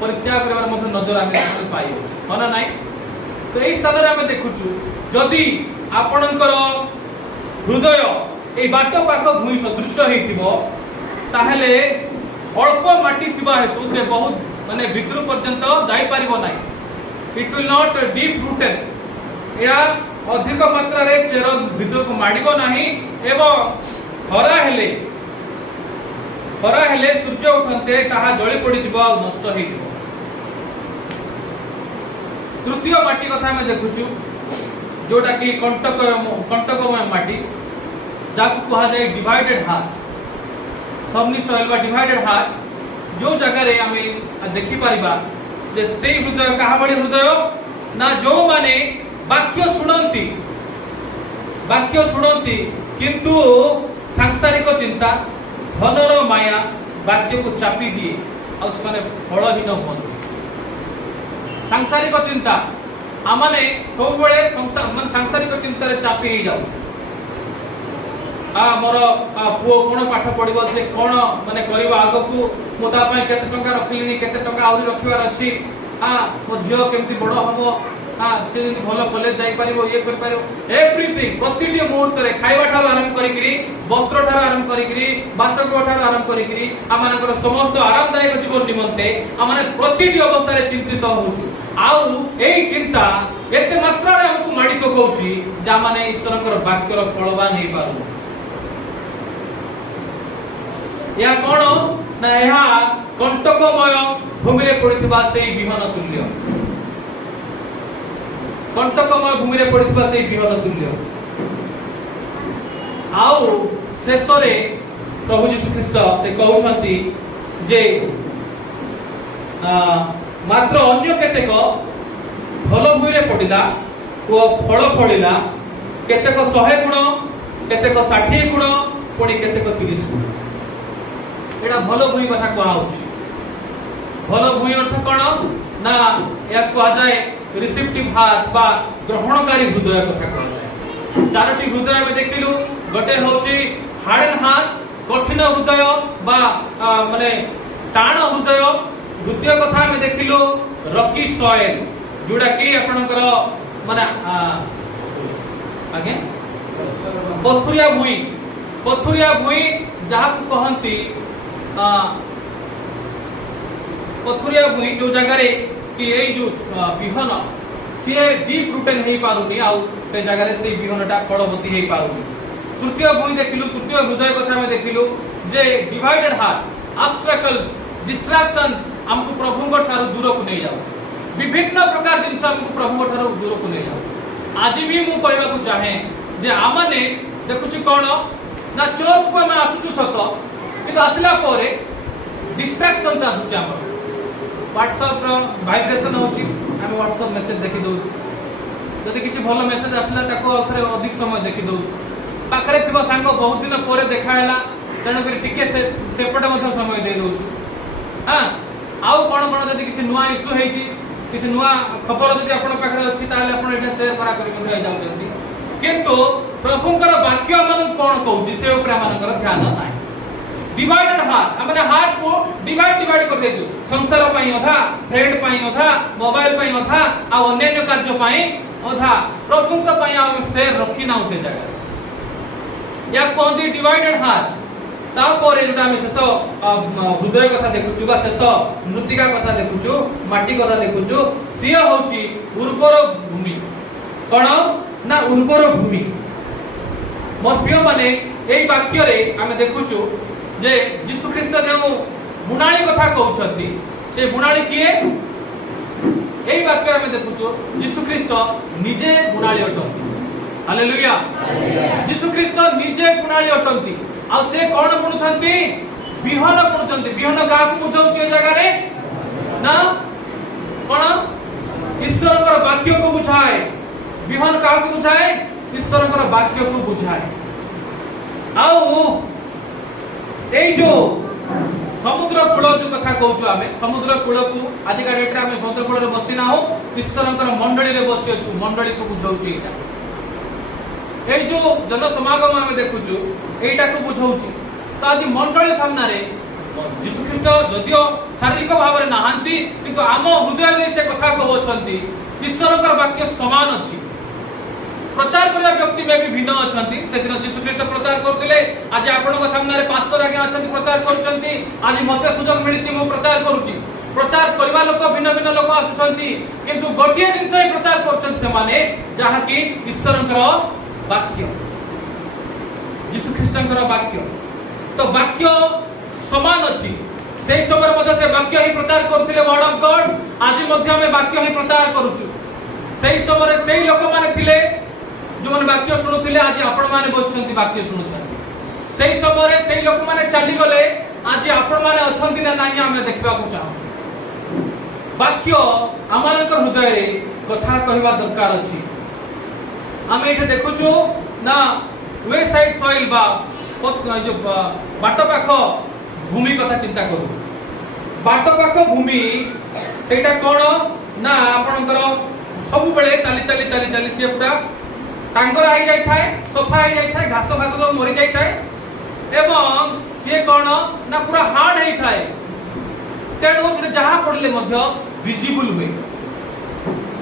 ପରିତ୍ୟାଗ କରିବାର ମଧ୍ୟ ନଜର ଆମେ ପାଇ ହଁ ନା ନାଇଁ? ତ ଏଇ ସ୍ଥାନରେ ଆମେ ଦେଖୁଛୁ ଯଦି ଆପଣଙ୍କର ହୃଦୟ এই ବାଟ ପାଖ ଭୂଇଁ ସଦୃଶ ହେଇଥିବ ତାହେଲେ ଅଳ୍ପ ମାଟି ଥିବା ହେତୁ ସେ ବହୁତ ମାନେ ଭିତରୁ ପର୍ଯ୍ୟନ୍ତ ଯାଇପାରିବ ନାହିଁ। It will not deep rooted. ଏହା ଅଧିକ ମାତ୍ରାରେ ଚେର ଭିତରକୁ ମାଡ଼ିବ ନାହିଁ ଏବଂ ଖରା ହେଲେ ସୂର୍ଯ୍ୟ ଉଠନ୍ତେ ତାହା ଜଳି ପଡ଼ିଯିବ ଆଉ ନଷ୍ଟ ହେଇଯିବ। ତୃତୀୟ ମାଟି କଥା ଆମେ ଦେଖୁଛୁ ଯୋଉଟା କି କଣ୍ଟକମୟ ମାଟି, ଯାହାକୁ କୁହାଯାଏ ଡିଭାଇଡେଡ୍ ହାର୍ଟ। ଥର୍ନି ସଏଲ୍ ବା ଡିଭାଇଡେଡ୍ ହାର୍ଟ, ଯୋଉ ଜାଗାରେ ଆମେ ଦେଖିପାରିବା जे सेई हृदय कहा भली हृदय ना जो माने वाक्य शुणंती किंतु सांसारिक चिंता धनर माया वाक्य को चापी दिए और से फलहीन हुए। सांसारिक चिंता आमने सब बड़े सांसारिक चिंता रे चापी ही जाऊ। मोर पुओ कोन पाठ पढ़िबो से कोन माने करिबो आगो को मोता पय केते टंका रखलिनी केते टंका आउरी रखिबार अछि। मो झियो केमती बड़ हबो से भल कॉलेज जाई पारिबो ये कर पारिबो एवरीथिंग प्रतिटी मुहूर्त रे खाइबा ठार आरंभ करिकरी वस्त्र ठार आरंभ करिकरी बासगृह ठार आरंभ करिकरी आमानकर समस्त आरामदायक जीवन निमंते आमाने प्रतिटी अवस्था रे चिंतित होउछु। आउ एई चिंता एते मात्रा रे हमकु माडी पकोउची जा माने ईश्वरकर वाक्यर फलवान हे पारु। या कोन ना एहा कंटकमय भूमि रे पड़ितबा सेई विहन तुल्य। कंटकमय भूमि रे पड़ितबा सेई विहन तुल्य। आउ शेषरे प्रभु यीशु ख्रीष्ट से कहउछंती जे मात्र अन्य केतेक भल भूमि रे पड़िला ओ फल फलिला केतेक 100 गुण केतेक 60 गुण पुणी केतेक 30 गुण। एटा भल भूमि कथा कहउछि। भल भूमि अर्थ कोन ना या कहा जाए रिसेप्टिव हार्ट बा ग्रहणकारी हृदय कथा कहा जाए। चारोटी हृदय में देखिलु गोटे होछि हार्ड एंड हार्ट कठिन हृदय बा माने टाण हृदय। द्वितीय कथा में देखिलु रॉकी सॉइल जोडा कि आपनकर माने आगे पथुरिया भूमि जहा कहंती पथुरिया भूमि जो जगह रे कि एई जो बिहन सी डीप रूटेड हेई पारुनी आउ से जगह रे से बिहनटा फलवती हेई पारुनी। तृतीय भूमि देखिलु तृतीय हृदय कथा में देखिलु जे डिवाइडेड हार्ट ऑब्स्टैकल्स डिस्ट्रैक्शंस हमको प्रभुंग ठारू दूर को नहीं जाउ। विभिन्न प्रकार जिनस हमको प्रभुंग ठारू दूर को नहीं जाउ। आज भी मु कहबा को चाहे जे आमाने देखुची कोन ना चर्च को हम आसुचु सत किंतु आसला परे डिस्ट्रैक्शंस आसुची हमर व्हाट्सएप रो वाइब्रेशन होची हम व्हाट्सएप मैसेज देखि दउ। जदि किछि भलो मैसेज आसला ताको अथरे अधिक समय देखि दउ। पाखरे थिबो सांग बहुत दिन परे देखा हैला तेन करी टिके से सेपटे मथ समय दे दउ। हां आउ कोन कोन जदि किछि नुवा इश्यू हेची किछि नुवा खबर जदि आपण पाखरे अछि ताले आपण एटा शेयर करा करी मधे जाउ जल्दी। किंतु प्रभुंकर वाक्य मन कोन कहउची से ऊपर मानकर ध्यान नाही। डिवाइडेड हार्ट हमने हार्ट को डिवाइड कर देजु। संसार पई अधा फ्रेंड पई अधा मोबाइल पई अधा आ अन्य कार्य पई अधा प्रभुंक पई हम शेयर रखी नाउ से जगह या कोंदी डिवाइडेड हार्ट। तापरे जेटा हम शेष हृदय कथा देखुछु बा शेष मृत्तिका कथा देखुछु माटी कथा देखुछु सिया होची उर्वर भूमि। कोन ना उर्वर भूमि। मोर प्रिय माने एई वाक्य रे हम देखुछु जे यीशु ख्रीष्ट जो बुणाली कथा कहउछंती से बुणाली किए एई वाक्य में देखुछु यीशु ख्रीष्ट निजे बुणाली अटंती। हालेलुया। यीशु ख्रीष्ट निजे बुणाली अटंती आ से कोन बुणुछंती बिहन बुणुछंती। बिहन का को बुझाउची ए जगह रे ना कोन ईश्वरकर वाक्य को बुझाए। बिहन का को बुझाए ईश्वरकर वाक्य को बुझाए। आउ एई जो समुद्र कूल जो कथा कहूछु आमे समुद्र कूल को आज का डेट रे आमे समुद्र कूल रे बसी ना हो ईश्वरकर मंडली रे बसी अछु। मंडली को बुझाउची एटा एई जो जन समागम आमे देखुछु एटा को बुझाउची। तो आज मंडली सामना रे यीशु ख्रीष्ट जदियो शारीरिक भाव रे नाहंती किंतु आम हृदय रे से कथा कहउछंती ईश्वरकर वाक्य समान अछि। प्रचार करबा व्यक्ति में भी भिन्न अछंती। से दिन यीशु ख्रीष्ट प्रचार करथिले आज आपन को सामने रे पास्टर आगे अछंती प्रचार करछंती। आज मते सुजोग मिलिछि मु प्रचार करूछि। प्रचार करबा लोक भिन्न भिन्न लोक आछंती किंतु गोटिए जिंस ही प्रचार करछन से माने जहा कि ईश्वरकर वाक्य यीशु ख्रीष्टकर वाक्य। तो वाक्य समान अछि। सेही समय मध्ये से वाक्य ही प्रचार करथिले वर्ड ऑफ गॉड। आज मध्ये हम वाक्य ही प्रचार करूछु। सेही समय सेही लोक माने थिले जो मन वाक्य सुनुथिले आज आपण माने बसछंती वाक्य सुनुछंती। सेही समय सेही लोक माने चली गले आज आपण माने अछंती ना नाही हम देखबा को चाहू। ବାକ୍ୟ ଆମମାନଙ୍କ ହୃଦୟରେ କଥା କହିବା ଦରକାର ଅଛି। ଆମେ ଏଠି ଦେଖୁଛୁ ନା ୱେ ସାଇଡ ସଏଲ ବା ବାଟ ପାଖ ଭୂମି କଥା ଚିନ୍ତା କରୁ। ବାଟ ପାଖ ଭୂମି ସେଇଟା କଣ ନା ଆପଣଙ୍କର ସବୁବେଳେ ଚାଲି ଚାଲି ଚାଲି ଚାଲି ସିଏ ପୁରା ଟାଙ୍ଗରା ହେଇଯାଇଥାଏ, ସଫା ହେଇଯାଇଥାଏ, ଘାସ ଘାସ ସବୁ ମରି ଯାଇଥାଏ ଏବଂ ସିଏ କଣ ନା ପୁରା ହାର୍ଡ ହେଇଥାଏ। ତେଣୁ ସେଟା ଯାହା ପଡିଲେ ମଧ୍ୟ ଭିଜିବୁଲ ହୁଏ।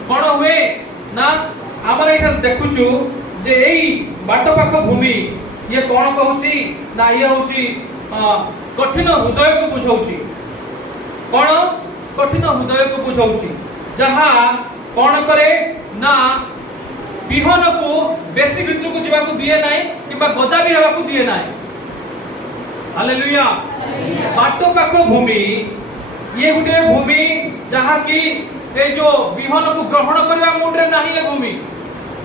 କଣ ହୁଏ ନା ଆମର ଏଇଟା ଦେଖୁଛୁ ଯେ ଏଇ ବାଟ ପାଖ ଭୂମି ଇଏ କଣ କହୁଛି ନା ଇଏ ହଉଛି କଠିନ ହୃଦୟକୁ ବୁଝାଉଛି। କଣ କଠିନ ହୃଦୟକୁ ବୁଝାଉଛି, ଯାହା କଣ କରେ ନା ବିହନକୁ ବେଶୀ ଭିତରକୁ ଯିବାକୁ ଦିଏ ନାହିଁ କିମ୍ବା ଗଜା ବି ହେବାକୁ ଦିଏ ନାହିଁ। ହାଲେଲୁୟା। ବାଟ ପାଖ ଭୂମି ଇଏ ଗୋଟେ ଭୂମି ଯାହାକି এই যে বিহনକୁ ଗ୍ରହଣ କରିବା ମୁଣ୍ଡରେ ନାହିଁ ଏ ଭୂମି।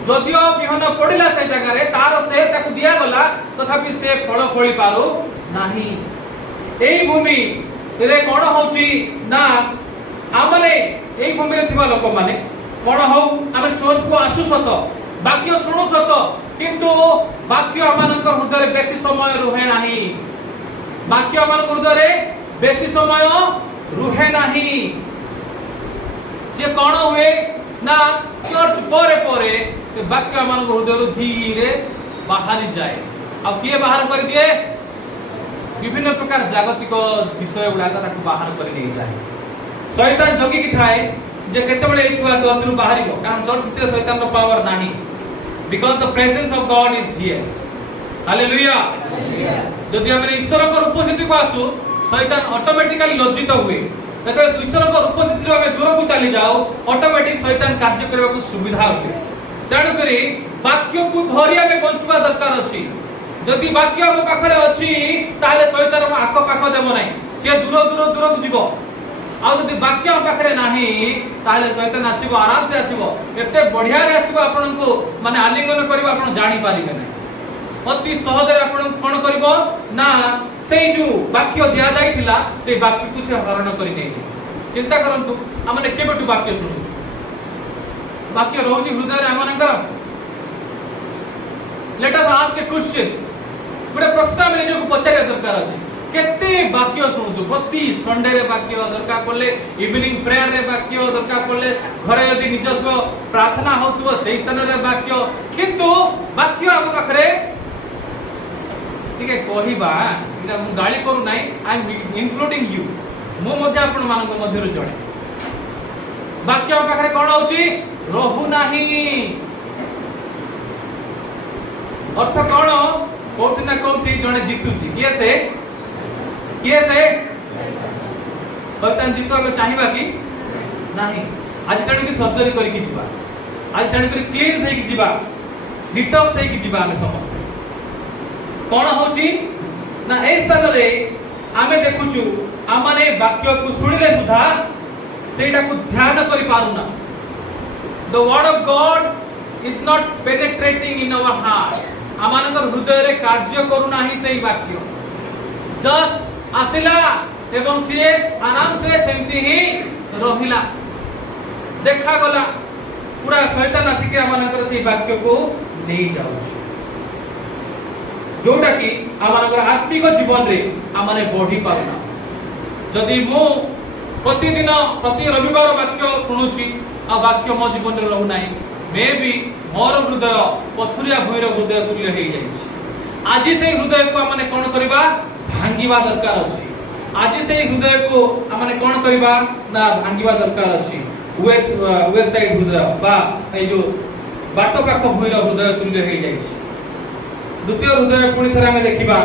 ଯଦିଓ ବିହନ ପଡିଲା ସେ ଜାଗାରେ ତାର ସେ ତାକୁ ଦିଆଗଲା ତଥାପି ସେ ଫଳ ଫଳି ପାରୁ ନାହିଁ। এই ଭୂମି ରେ କଣ ହଉଛି ନା ଆମେ এই ଭୂମିରେ ଥିବା ଲୋକମାନେ କଣ ହଉ ଆମେ ଚର୍ଚ୍ଚକୁ ଆସୁ ସତ, ବାକ୍ୟ ଶୁଣୁ ସତ, କିନ୍ତୁ ବାକ୍ୟ ଆମମାନଙ୍କ ହୃଦୟରେ ବେଶୀ ସମୟ ରୁହେ ନାହିଁ। ବାକ୍ୟ ଆମମାନଙ୍କ ହୃଦୟରେ ବେଶୀ ସମୟ ରୁହେ ନାହିଁ। ସିଏ କଣ ହୁଏ ନା ଚର୍ଚ୍ଚ ପରେ ପରେ ସେ ବାକ୍ୟ ଆମମାନଙ୍କ ହୃଦୟରୁ ଧୀରେ ବାହାରି ଯାଏ। ଆଉ କିଏ ବାହାର କରିଦିଏ? ବିଭିନ୍ନ ପ୍ରକାର ଜାଗତିକ ବିଷୟ ଗୁଡାକ ତାକୁ ବାହାର କରି ନେଇଯାଏ। ଶୈତାନ ଜଗିକି ଥାଏ ଯେ କେତେବେଳେ ଏଇ ଛୁଆ ଚର୍ଚ୍ଚରୁ ବାହାରିବ, କାରଣ ଚର୍ଚ୍ଚ ଭିତରେ ଶୈତାନର ପାୱାର ନାହିଁ। Because the presence of god is here. Hallelujah. ଯଦି ଆମେ ଈଶ୍ୱରଙ୍କ ଉପସ୍ଥିତିକୁ ଆସୁ ଶୈତାନ ଅଟୋମେଟିକାଲି ଲଜ୍ଜିତ ହୁଏ। ଯେତେବେଳେ ଈଶ୍ୱରଙ୍କ ଉପସ୍ଥିତିରୁ ଆମେ ଦୂରକୁ ଚାଲି ଯାଉ ଅଟୋମେଟିକ ଶୈତାନ କାର୍ଯ୍ୟ କରିବାକୁ ସୁବିଧା ହୁଏ। ତେଣୁକରି ବାକ୍ୟକୁ ଧରି ଆମେ ବଞ୍ଚିବା ଦରକାର ଅଛି। ଯଦି ବାକ୍ୟ ଆମ ପାଖରେ ଅଛି ତାହେଲେ ଶୈତାନ ଆମ ଆଖପାଖ ଦେବ ନାହିଁ, ସିଏ ଦୂର ଦୂର ଦୂରକୁ ଯିବ। ଆଉ ଯଦି ବାକ୍ୟ ଆମ ପାଖରେ ନାହିଁ ତାହେଲେ ଶୈତାନ ଆସିବ, ଆରାମସେ ଆସିବ, ଏତେ ବଢିଆରେ ଆସିବ, ଆପଣଙ୍କୁ ମାନେ ଆଲିଙ୍ଗନ କରିବ, ଆପଣ ଜାଣିପାରିବେ ନାହିଁ। ଅତି ସହଜରେ ଆପଣ କଣ କରିବ ନା ସେଇ ଯୋଉ ବାକ୍ୟ ଦିଆଯାଇଥିଲା ସେଇ ବାକ୍ୟକୁ ସେ ହରଣ କରି ନେଇଯିବ। ଚିନ୍ତା କରନ୍ତୁ ଆମେ କେବେଠୁ ବାକ୍ୟ ଶୁଣୁଛୁ, ବାକ୍ୟ ରହୁଛି ହୃଦୟରେ ଆମମାନଙ୍କର। ଲେଟ୍ ଅସ୍ ଆସ୍କ ଏ କ୍ୱେଶ୍ଚନ, ଗୋଟେ ପ୍ରଶ୍ନ ଆମେ ନିଜକୁ ପଚାରିବା ଦରକାର ଅଛି। କେତେ ବାକ୍ୟ ଶୁଣୁଛୁ? ପ୍ରତି ସଣ୍ଡେରେ ବାକ୍ୟ ଦରକାର ପଡିଲେ, ଇଭିନିଂ ପ୍ରେୟାରରେ ବାକ୍ୟ ଦରକାର ପଡିଲେ, ଘରେ ଯଦି ନିଜସ୍ୱ ପ୍ରାର୍ଥନା ହଉଥିବ ସେଇ ସ୍ଥାନରେ ବାକ୍ୟ, କିନ୍ତୁ ବାକ୍ୟ ଆମ ପାଖରେ ଟିକେ କହିବା, ଏଇଟା ମୁଁ ଗାଳି କରୁ ନାହିଁ, ଆଇ ଏମ୍ ଇନକ୍ଲୁଡିଂ ୟୁ, ମୁଁ ମଧ୍ୟ ଆପଣ ମାନଙ୍କ ମଧ୍ୟରୁ ଜଣେ। ବାକ୍ୟ ଆମ ପାଖରେ କଣ ହଉଛି? ରହୁନାହିଁ। ଅର୍ଥ କଣ? କୋଉଠି ନା କୋଉଠି ଜଣେ ଜିତୁଛି। କିଏ ସେ? କିଏ ସେ? ଶୈତାନ ଜିତିବାକୁ ଚାହିଁବା କି ନାହିଁ? ଆଜି ତେଣୁକରି ସର୍ଜରୀ କରିକି ଯିବା, ଆଜି ତେଣୁକରି କ୍ଲିନ୍ ହେଇକି ଯିବା, ଡିଟକ୍ସ ହେଇକି ଯିବା। ଆମେ ସମସ୍ତେ କଣ ହଉଛି ନା এই ସ୍ଥାନରେ ଆମେ ଦେଖୁଛୁ ଆମମାନେ ବାକ୍ୟକୁ ଶୁଣିଲେ ସୁଦ୍ଧା ସେଇଟାକୁ ଧ୍ୟାନ କରି ପାରୁନା। The word of God is not penetrating in our heart. ଆମମାନଙ୍କ ହୃଦୟରେ କାର୍ଯ୍ୟ କରୁନାହିଁ ସେଇ ବାକ୍ୟ। ଜଷ୍ଟ ଆସିଲା ଏବଂ ସିଏ ଆରାମସେ ସେମିତି ହିଁ ରହିଲା, ଦେଖାଗଲା। ପୁରା ଶୈତାନ ଆସିକି ଆମମାନଙ୍କର ସେଇ ବାକ୍ୟକୁ ନେଇଯାଉଛି, ଯୋଉଟା କି ଆମମାନଙ୍କର ଆତ୍ମିକ ଜୀବନରେ ଆମେ ବଢି ପାରୁନା। ଯଦି ମୁଁ ପ୍ରତିଦିନ ପ୍ରତି ରବିବାର ବାକ୍ୟ ଶୁଣୁଛି ଆଉ ବାକ୍ୟ ମୋ ଜୀବନରେ ରହୁନାହିଁ, ମେ ବି ମୋର ହୃଦୟ ପଥୁରିଆ ଭୂଇଁର ହୃଦୟ ତୁଲ୍ୟ ହେଇଯାଇଛି। ଆଜି ସେଇ ହୃଦୟକୁ ଆମେ କଣ କରିବା? ଭାଙ୍ଗିବା ଦରକାର ଅଛି। ଆଜି ସେଇ ହୃଦୟକୁ ଆମେ କଣ କରିବା ନା ଭାଙ୍ଗିବା ଦରକାର ଅଛି। ୱେଷ୍ଟ ସାଇଡ ହୃଦୟ ବା ଏଇ ଯୋଉ ବାଟ ପାଖ ଭୂଇଁର ହୃଦୟ ତୁଲ୍ୟ ହେଇଯାଇଛି। ଦ୍ୱିତୀୟ ହୃଦୟ ପୁଣି ଥରେ ଆମେ ଦେଖିବା,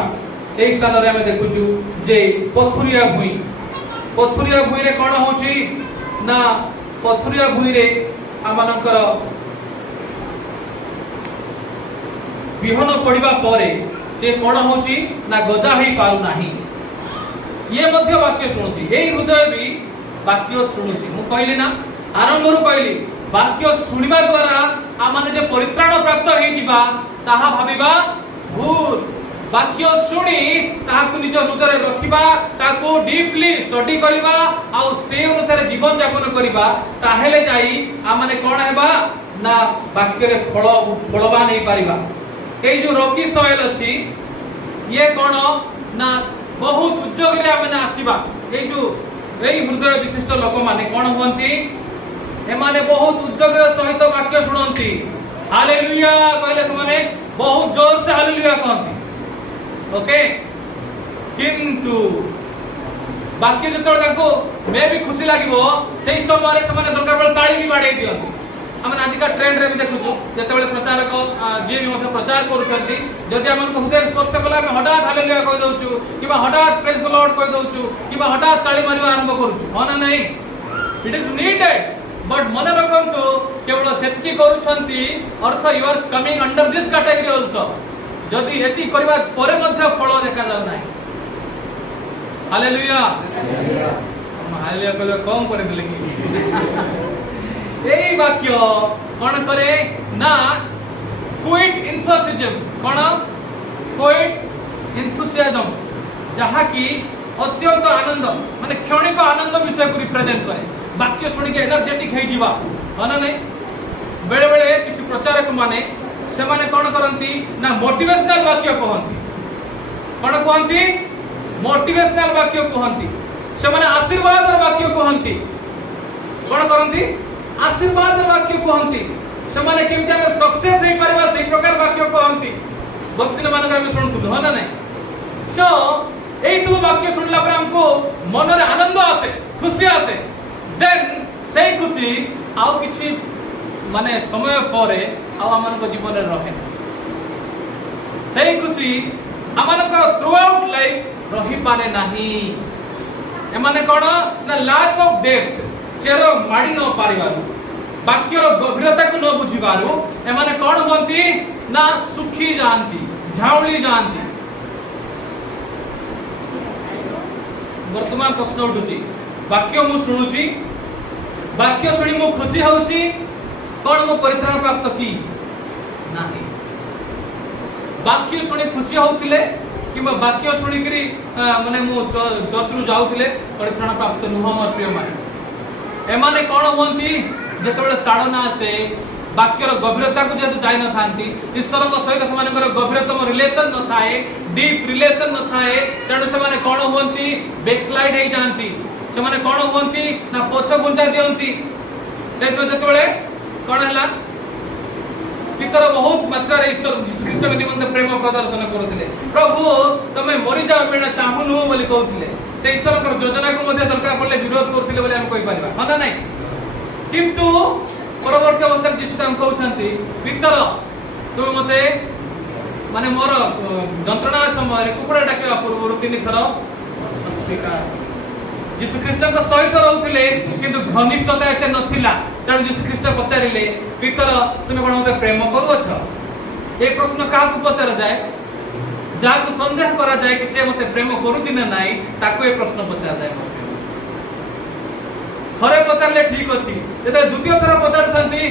এই ସ୍ଥାନରେ ଆମେ ଦେଖୁଛୁ ଯେ ପଥୁରିଆ ଭୂଇଁ। ପଥୁରିଆ ଭୂଇଁରେ କଣ ହଉଛି ନା ପଥୁରିଆ ଭୂଇଁରେ ଆମମାନଙ୍କର ବିହନ ପଡିବା ପରେ ସେ କଣ ହଉଛି ନା ଗଜା ହେଇ ପାରୁନାହିଁ। ଇଏ ମଧ୍ୟ ବାକ୍ୟ ଶୁଣୁଛି, ଏଇ ହୃଦୟ ବି ବାକ୍ୟ ଶୁଣୁଛି। ମୁଁ କହିଲି ନା ଆରମ୍ଭରୁ କହିଲି, ବାକ୍ୟ ଶୁଣିବା ଦ୍ୱାରା ଆମେ ଯେ ପରିତ୍ରାଣ ପ୍ରାପ୍ତ ହେଇଯିବା ତାହା ଭାବିବା ଭୁଲ। वाक्य शुणी ताकू निज हृदय रखिबा ताकू डीपली स्टडी करिबा आ से अनुसार जीवन यापन करिबा ताहेले जाई आ माने कोन हेबा ना वाक्य रे फलवान नहीं पारिबा। ए जो रॉकी सॉइल अछि ये कोन ना बहुत उद्योग रे आमे आसीबा। ए जो ए हृदय विशिष्ट लोक माने कोन होंती ए माने बहुत उद्योग सहित वाक्य सुनंती हालेलुया कहले से माने बहुत जोर से हालेलुया कहंती। ओके किंतु बाकी जो मैं भी खुशी लगे से समय से दरकार पड़े ताली भी बाड़े दिखती आम आजिका ट्रेंड रे भी देखु जो प्रचारक जी भी प्रचार करुँच हृदय स्पर्श कला हठात हालेलुया कही दौचु कि हठात प्रेज द लॉर्ड कही दौचु कि हठात ताली मारिबा आरंभ करूँ हाँ ना नहीं इट इज नीडेड बट मन रखु केवल सेतकी करूछंती अर्थ you are coming under this category also जदि एति करबा परे मध्य फल देखा जाउ नाही। हालेलुया हालेलुया कहले कम करे दिले कि एई वाक्य कोन करे ना क्विट एंथुसियाज्म कोन क्विट एंथुसियाज्म जहा कि अत्यंत आनंद माने क्षणिक आनंद विषय को रिप्रेजेंट करे वाक्य सुनि के एनर्जेटिक हे जीवा हना नहीं बेले बेले किसी प्रचारक माने से माने कौन करंती ना मोटिवेशनल वाक्य कहंती कौन कहंती मोटिवेशनल वाक्य कहंती से माने आशीर्वाद वाक्य कहंती कौन करंती आशीर्वाद वाक्य कहंती से माने केमते हम सक्सेस हे परबा से प्रकार वाक्य कहंती भक्ति मान के हम सुनथु ह ना नहीं सो एई सब वाक्य सुनला पर हमको मन रे आनंद आसे खुशी आसे देन से खुशी आउ किछि माने समय परे आमन जीवन में रहे से खुशी आमन थ्रू आउट लाइफ रही पारे नाही एमाने कोन ना लैक ऑफ डेप्थ चेर माडी न पारिबारु वाक्यर गभीरता को न बुझिबारु एमाने कोन होंती ना सुखी जानती झाउली जानती। वर्तमान प्रश्न उठुची वाक्य मु सुनुची वाक्य सुनी मु खुशी होउची कौन मो परित्राण प्राप्त की नहीं वाक्य शुणी खुशी होउथिले किबा वाक्य शुणी करी माने मो चर्च रु जाउथिले परित्राण प्राप्त नुह मोर प्रिय माने एमाने कोन होंती जेतेबेले ताड़ना आसे वाक्यर गभीरता को जेतु जाय न थांती ईश्वर को सहित समानकर गभीरतम रिलेशन न थाए डीप रिलेशन न थाए तेणु से माने कोन होंती बैकस्लाइड हे जानती से माने कोन होंती ना पोछ गुंजा दियंती सेतबे जेतेबेले कौन है पितर बहुत मात्रा ईश्वर ख्रीष्ट के निमंत प्रेम प्रदर्शन करते प्रभु तमे मरी जाओ बेना चाहूनु बोली कहते से ईश्वर कर योजना को मध्य दरकार पड़े विरोध करते बोली हम कहि पारिबा हाँ ना नहीं किंतु परवर्ती अवस्था जीशु तां कहउछंती पितर तुम मते माने मोर जंत्रणा समय कुकुड़ा डाकिया पूर्व 3 थर अस्वीकार यीशु ख्रीष्ट सहित रोले किंतु घनिष्ठता एते नथिला तेणु यीशु ख्रीष्ट पचारिले पितर तुम कौन मत प्रेम करुछ ए प्रश्न क्या पचार जाए जहाँ सन्देह करा जाए कि से मते प्रेम करुछि ना नाही ताको ए प्रश्न पचार जाए थरे पचारले ठीक अछि जते द्वितीय थर पचारछंती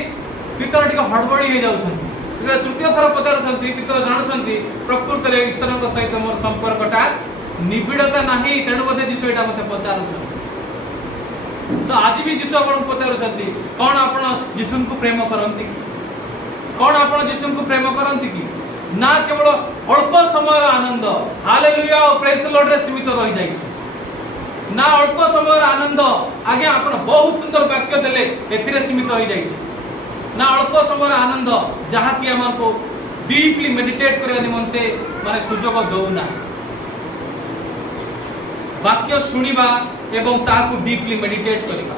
पितर टिक हड़बड़ी हो जाउछंती जते तृतीय थर पचारछंती पितर जानुछंती प्रकृति रे ईश्वर सहित मोर संपर्कटा निबिड़ता नहीं तेणु बोधे जीशु एटा मते पचारुछंती सो आज भी जीशु आपन पचारुछंती कोन आपन जीशु को प्रेम करंती कोन आपन जीशु को प्रेम करंती की ना केवल अल्प समय आनंद हालेलुया और प्रेज द लॉर्ड रे सीमित रहि जाई ना अल्प समय आनंद आगे आपन बहुत सुंदर वाक्य देले एथिरे सीमित रहि जाई ना अल्प समय आनंद जहा कि हमन को डीपली मेडिटेट करे निमंते माने सुजोग दउना वाक्य शुणिबा एवं ताकू डीपली मेडिटेट करिबा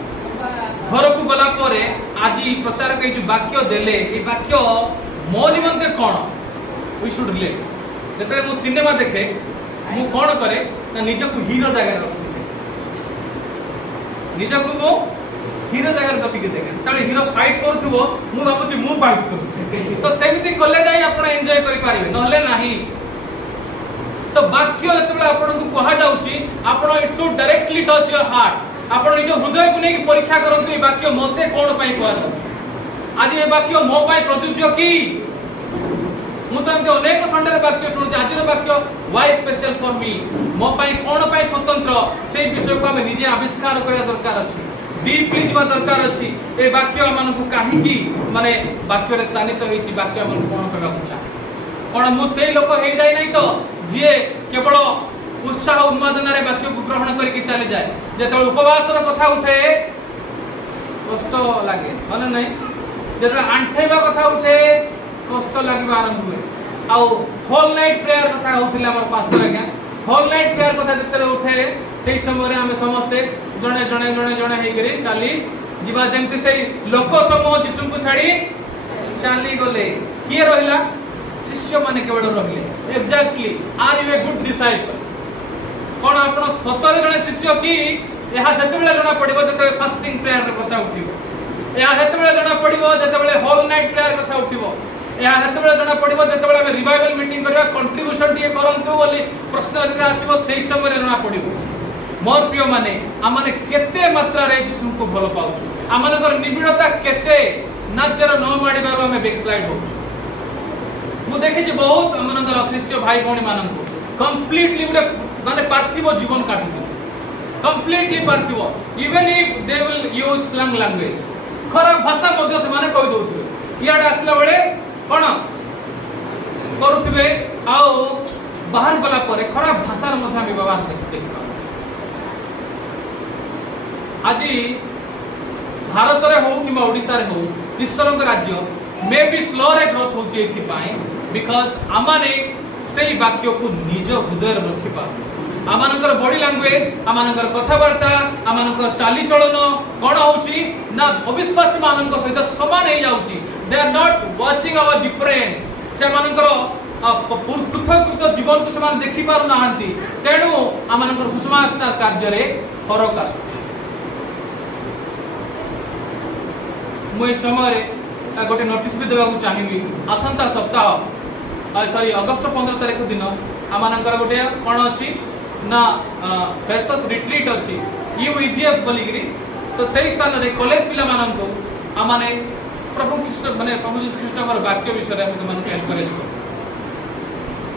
घर को गला परे आज प्रचारक जो वाक्य देले ए वाक्य मो निमंते कोन वी शुड रिलेट जते मु सिनेमा देखे मु कोन करे ना निजको हीरो जगह रखि निजको मु हीरो जगह रखि देखे ताले हीरो फाइट करथुबो मु भाबुची मु फाइट करू तो सेमिति कले जाई आपण एन्जॉय करि पारिबे नहले नाही तो वाक्य जतबे आपण को कहा जाउची आपण it should directly touch your heart आपण निज हृदय को नेकी परीक्षा करंतु ए वाक्य मते कोन पई कहला आज ए वाक्य मो पई प्रयोज्य की मु तो एमते अनेक संडे वाक्य शुणुची आज वाक्य व्हाई स्पेशल फॉर मी मो पई कोन पई स्वतंत्र से विषय को हम निजे आविष्कार करिया दरकार अछि डीपली जीवा दरकार अछि ए वाक्य हमन को काहे की माने वाक्य रे स्थानित होईची वाक्य हमन कोन कहबा चाहे कोन मु सेई लोक हेई जाय नै तो जे केवल उत्साह उन्मादन रे वाक्य को ग्रहण करके चली जाए जेते उपवास रो कथा उठे कष्ट लागे माने नै जेते आंठेबा कथा उठे कष्ट लागबा आरंभ हुए आउ होल नाइट प्रेयर कथा होथिला हमर पास्टर आज्ञा होल नाइट प्रेयर कथा जेते उठे सेई समय रे हम समस्त जणे जणे जणे जणे हेई करी चली जीवा जेमति सेई लोक समूह यीशु को छाड़ी चली गले किए रहिला शिष्य माने केवल रहिले exactly are you a good disciple कोन आपण सतर जणे शिष्य की यहा सेते बेले जणा पडिबो जेते फास्टिंग प्रेयर कथा उठिबो यहा सेते बेले जणा पडिबो जेते बेले होल नाइट प्रेयर कथा उठिबो यहा सेते बेले जणा पडिबो जेते बेले हम रिवाइवल मीटिंग करबा कंट्रीब्यूशन दिए करंतु बोली प्रश्न जेते आसीबो सेही समय जणा पडिबो मोर प्रिय माने आमाने केते मात्रा रे यीशु को भलो पाउछु आमानकर निबिड़ता केते नाचर न माडिबारो हमें बैकस्लाइड हो मु देखि छी बहुत आमानकर ख्रिस्तीय भाई भौणी माननको कंप्लीटली गुडे माने पार्थिव जीवन काटु कंप्लीटली पार्थिव even if they will use slang language खराब भाषा मध्य से माने कहि दोथुबे इयाडे आसला बेले कोन करूथबे आउ बाहर गला परे खराब भाषा रे मध्य व्यवहार देखि आज भारत रे हो कि ओडिसा रे हो ईश्वर राज्य मे बी स्लो रे ग्रोथ होची एथि पाए बिकॉज़ आमाने सेही वाक्य को निज हृदय रखिबा आमानकर बॉडी लैंग्वेज आमानकर कथावार्ता आमानकर चाली चलन कोन होची ना अविश्वासी माननक सहित समान हे जाउची they are not watching our difference से माननकर पृथक जीवन को समान देखि पारु नाहंती तेनु आमानकर सुषमाता कार्य रे फरक आसुची मुझे समय गोटे नोटिस भी देवा चाहिए आसंता सप्ताह सॉरी अगस्त 15 तारीख दिन आमानकर गोटे कौन अच्छी ना फ्रेशर्स रिट्रीट अच्छी यूईजीएफ बोलिकी तो सही स्थान रे कॉलेज पिला माननको आमाने प्रभु कृष्ण माने प्रभु यीशु कृष्णकर वाक्य विषय में तुम एनकरेज कर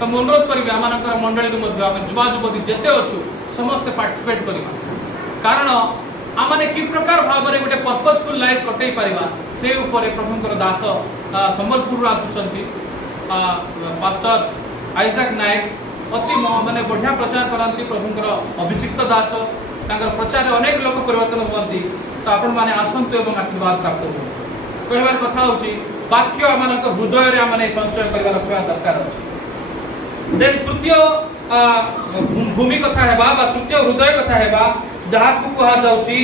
तो मैं अनुरोध करी आमानकर मंडली मध्य आम युवा युवती जेते अच्छु समस्त पार्टिसिपेट करबा कारण आमाने कि प्रकार भाव रे गोटे पर्पजफुल लाइफ कटै परिबा से ऊपर प्रभुंकर दास संबलपुर आसुसंती पास्टर आइजैक नायक अति माने बढ़िया प्रचार करंती प्रभुंकर अभिषिक्त दास तांकर प्रचार अनेक लोक परिवर्तन होती तो आपण माने आसंतु एवं आशीर्वाद प्राप्त हो कहबार कथा होची वाक्य आमानक हृदय रे आमाने संचय करबा रखबा दरकार अछि देन तृतीय भूमि कथा हेबा बा तृतीय हृदय कथा हेबा जहा को कहा जाउची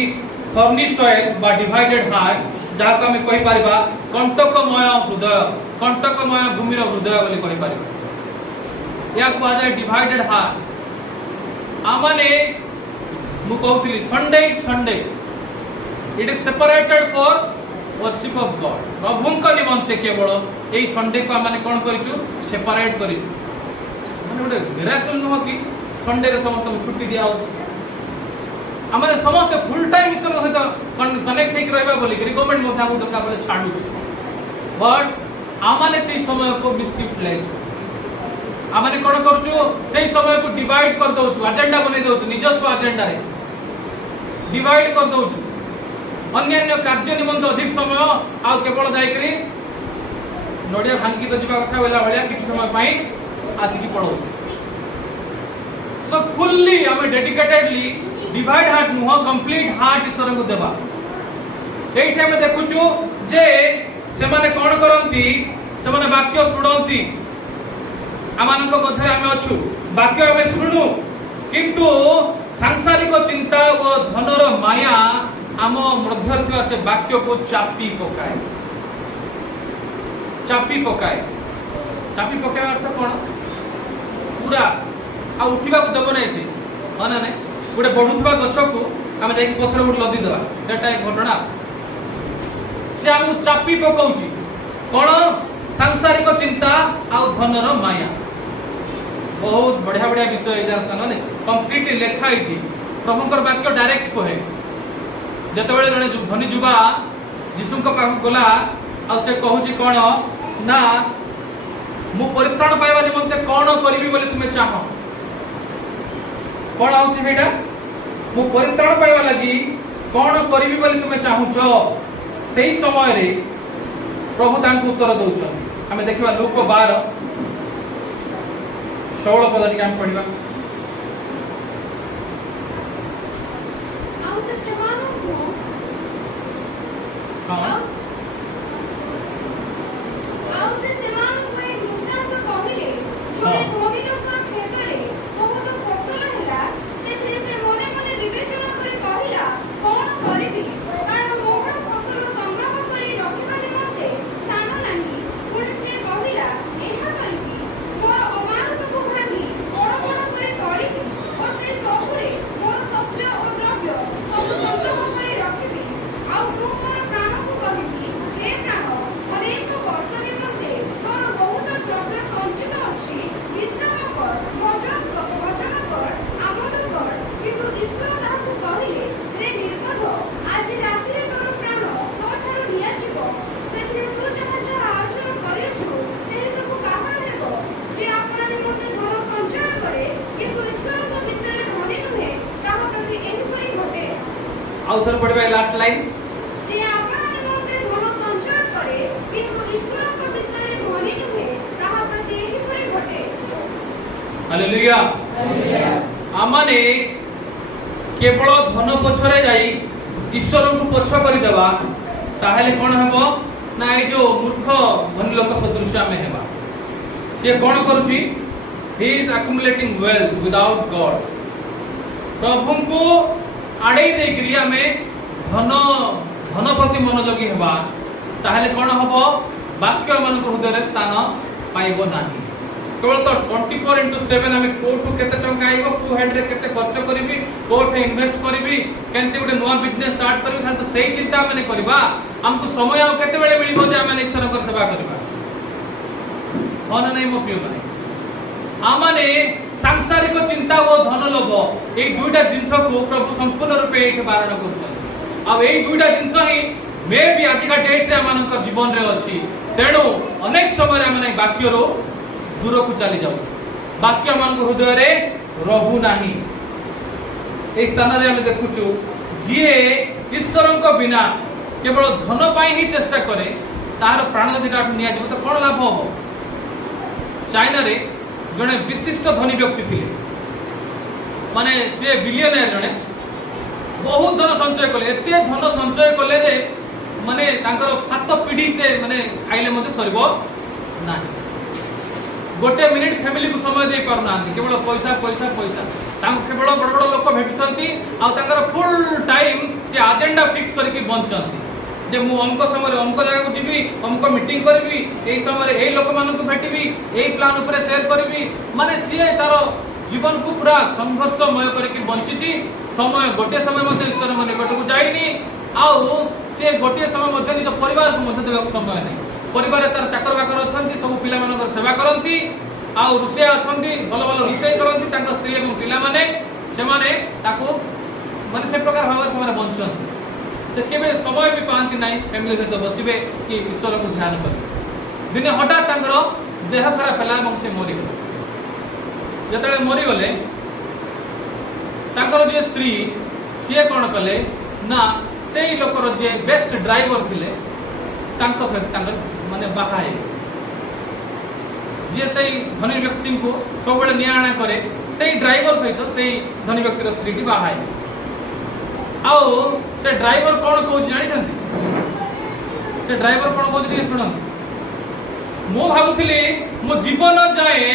थर्नी सॉइल बा डिवाइडेड हार्ट जहा को हम कहि परिबा कंटकमय भूमि रो हृदय बोली कहि परिबा या को आ जाय डिवाइडेड हार्ट आमाने मु कहउतली Sunday it is separated for worship of God प्रभुंक निमंते केवल एई संडे को आमाने कोन करिचु सेपरेट करिचु माने गोटे मिराकल न कि संडे रे समस्त छुट्टी दिया हो आमाने समस्त फुल टाइम ईश्वर सहित कनेक्ट होकर रहबा बोली गवर्नमेंट मध्य हमको दरकार पड़े छाड़ू बट आमाने से समय को मिसयूटिलाइज आमाने कोन करछु से समय को डिवाइड कर दउछु एजेंडा बनै दउछु निजस्व एजेंडा रे डिवाइड कर दउछु अन्य अन्य कार्य निमंत अधिक समय आ केवल जाय करी नडिया भांगी तो जीवा कथा वेला भलिया किछ समय पई आसिकी पड़ो सो फुल्ली हमें डेडिकेटेडली डिवाइड हार्ट नुह कंप्लीट हार्ट ईश्वर को देबा एठी हमें देखुछु जे से माने कोन करंती से माने वाक्य सुनंती आमानक मध्य आमे अछु वाक्य आमे सुनु किंतु सांसारिक चिंता व धनर माया आम मध्य थिबा से वाक्य को चापी पकाए चापी पकाए अर्थ कोन पूरा आ उठिबा को देबो नै से माने नै गोटे बढ़ुवा गछ को आम जाई पथर गोटे लदी देबा सेटा एक घटना से आम चापी पकाउची कोन सांसारिक चिंता आ धनर माया बहुत बढ़िया बढ़िया विषय इधर सने कंप्लीटली लेखा है प्रभुंकर वाक्य डायरेक्ट कहे जते बेले जने धनी जुबा यीशु को पाख गला आ से कहूची कोन ना मु परित्राण पाइबा निमंते कौन करिवि बोली तुमे चाहो कौन आउछि बेटा मु परित्राण पाइबा लागि कौन करिवि बोली तुमे चाहुछो सेही समय रे प्रभु तांको उत्तर दउछन हमें देखिबा लूक 12 16 पद टिके हम पढिबा हां आउथर पढिबा लास्ट लाइन जे आपन निमंते धन संचय करे किंतु ईश्वर को विषय रे धनी नुहे ताहा प्रति एही परि घटे हालेलुया हालेलुया आमाने केवल धन पछरे जाई ईश्वर को पछ करि देबा ताहेले कोन हेबो ना ए जो मूर्ख धनी लोक सदृश आमे हेबा से कोन करूची he is accumulating wealth without God प्रभु को आड़े दे क्रिया में धन धन प्रति मनोयोगी हेबा ताहले कोन हबो वाक्य मन हृदय रे स्थान पाइबो नाही केवल तो 24/7 हमें कोठु केते टंका आइबो को हेड रे केते खर्च करबी कोठे इन्वेस्ट करबी केनते गुटे नवा बिजनेस स्टार्ट करबी खाली तो सही चिंता माने करबा हमको समय आ केते बेले मिलिबो जे हमें ईश्वर को सेवा करबा धन नै मो पियो माने आमाने सांसारिक चिंता और धन लोभ ए दुईटा जिंस को प्रभु संपूर्ण रूपे एठी बारण करछन आ ए दुईटा जिंस ही मे भी आज का डेट रे मानक जीवन रे अछि तेणु अनेक समय माने वाक्य रो दूर को चली जाऊ वाक्य मान हृदय रे रहू नाही ए स्थान रे हम देखुछु जे ईश्वर को बिना केवल धन पाई ही चेष्टा करे तार प्राण यदि काट निया जीव तो कोन लाभ हो चाइना रे जने विशिष्ट धनी व्यक्ति थिले माने से बिलियनर जने बहुत धन संचय कले एते धन संचय कले जे माने तांकर सात पीढ़ी से माने खाइले मते सरबो नाही गोटे मिनिट फैमिली को समय दे पार ना केवल पैसा पैसा पैसा तांको केवल बड़ बड़ लोक भेटुथंती आ तांकर फुल टाइम से एजेंडा फिक्स करके बंचंती जे मु हमको समय हमको जगह को जीवी हमको मीटिंग करबी एई समय एई लोक मानन को भेटिबी एई प्लान ऊपर शेयर करबी माने सिए तारो जीवन को पूरा संघर्षमय करके बंचिची समय गोटे समय मध्ये ईश्वर मन निकट को जाईनी आउ से गोटे समय मध्ये निज परिवार को मध्ये देबा समय नै परिवार तार चाकर बाकर अछंती सब पिला मानकर सेवा करंती आउ रुसिया अछंती भलो भलो रुसई करंती तांको स्त्री एवं पिला माने से माने ताको माने से प्रकार भाव से बंचंती से केबे समय भी पांती नाही फैमिली सहित बसिबे कि ईश्वर को ध्यान करिबे दिने हठात तांकर देह खराब होला এবং से मरि गले जतले मरि गले तांकर जे स्त्री से कोन कले ना सेई लोकर जे बेस्ट ड्राइवर थिले तांको सहित तांकर माने बाहाए जे सेई धनी व्यक्ति को सबले नियाणा करे सेई ड्राइवर सहित सेई धनी व्यक्तिर स्त्री टी बाहाए आओ से ड्राइवर कौन कहूँ जानी से ड्राइवर कौन कहते शुणु मु भावुली मो जीवन जाए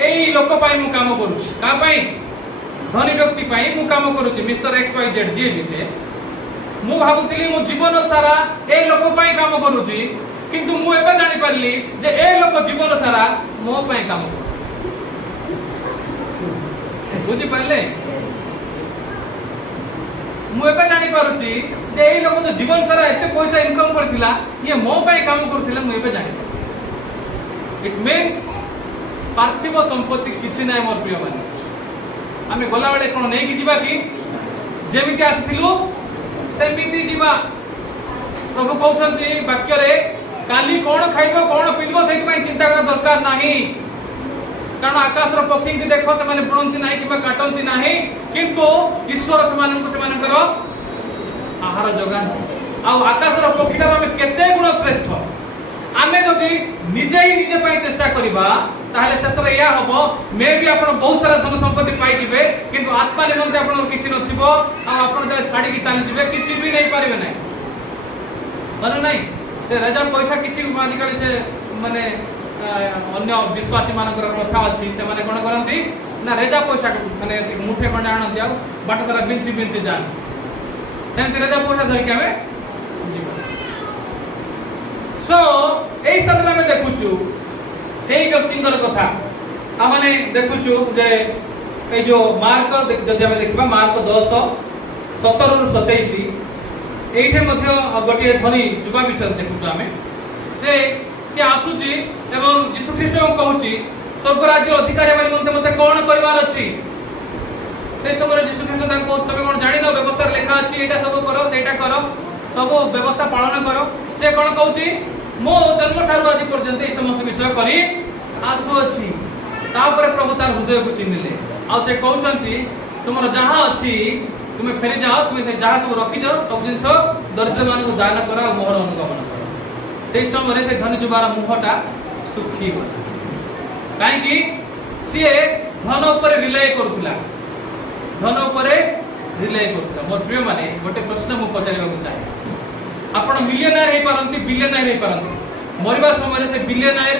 यही लोक मु काम करुच्ची का धनी व्यक्ति मु काम करुच्ची मिस्टर XYZ जी भी से मु भावुली मो जीवन सारा ए लोक काम करुच्ची किंतु मु एबे जानि पारली जे ए लोक जीवन सारा मो पई काम बुझी पारले मु एबे जानि पारुची जे एई लोक जो जीवन सारा एते पैसा इनकम करथिला ये मो पई काम करथिला मु एबे जानि इट मींस पार्थिव संपत्ति किछि नै मोर प्रिय माने आमे गला बेले कोन नै कि जीवा कि जेमिति आसिथिलु सेमिति जीवा प्रभु कहउछंती वाक्य रे काली कौन खाइब कौन पीब से चिंता करा दरकार नहीं कारण आकाश पक्षी की देख से बुणती ना कि काटती ना किंतु ईश्वर से आहार जोगान आकाश पक्षी आम केते गुण श्रेष्ठ आम जदि निजे ही निजे चेष्टा करवा ताहले शेष या हम मे भी आप बहुत सारा धन संपत्ति पाइबे किंतु आत्मा निमंते आप किसी नथिबो आप छाड़ी चली जाए किसी भी नहीं पारे ना माने नहीं से राजा पैसा किसी आजिकल से माने अन्य विश्वासी मानकर कथा अच्छी से माने कौन करती ना रेजा पैसा माने मुठे खंडे आणती आ बाट सारा बिंची बिंची जान सेमती रेजा पैसा धरिक आमे सो एई स्थान में देखुचु सेई व्यक्तिंकर कथा आमाने देखुचु जे ए जो मार्क जदि हमें देखबा मार्क 10:17 रु 27 एइठे मध्य गोटे धनी युवा विषय देखुचु आमे जे से आसुची एवं यीशु ख्रीष्ट कहूची स्वर्ग राज्य अधिकारी वाली मते कौन करिवार अछि से समय यीशु ख्रीष्ट ताको तमे कोन जानि न व्यवस्था लिखा अछि एटा सब करो सेटा करो सब व्यवस्था पालन करो से कोन कहूची मो जन्म ठारू आज पर्यंत ए समस्त विषय करी आसु अछि तापर प्रभु तार हृदय को चिन्हले आ से कहउचंती तुमर जहां अछि तुमे फेरी जाओ तुमे से जहां सब रखि जाओ सब जिंस दरिद्र मान को दान करा और मोहर अनुगमन करो से समय से धनी जुबार मुहटा सुखी गला कहीं सी धन उपर रिलाय करुला धन उपर रिलाय करुला मोर प्रिय माने गोटे प्रश्न मु पचारिबा चाहे आपण मिलियनर हे पारंती बिलियनर हे पारंती मरिबा समय से बिलियनर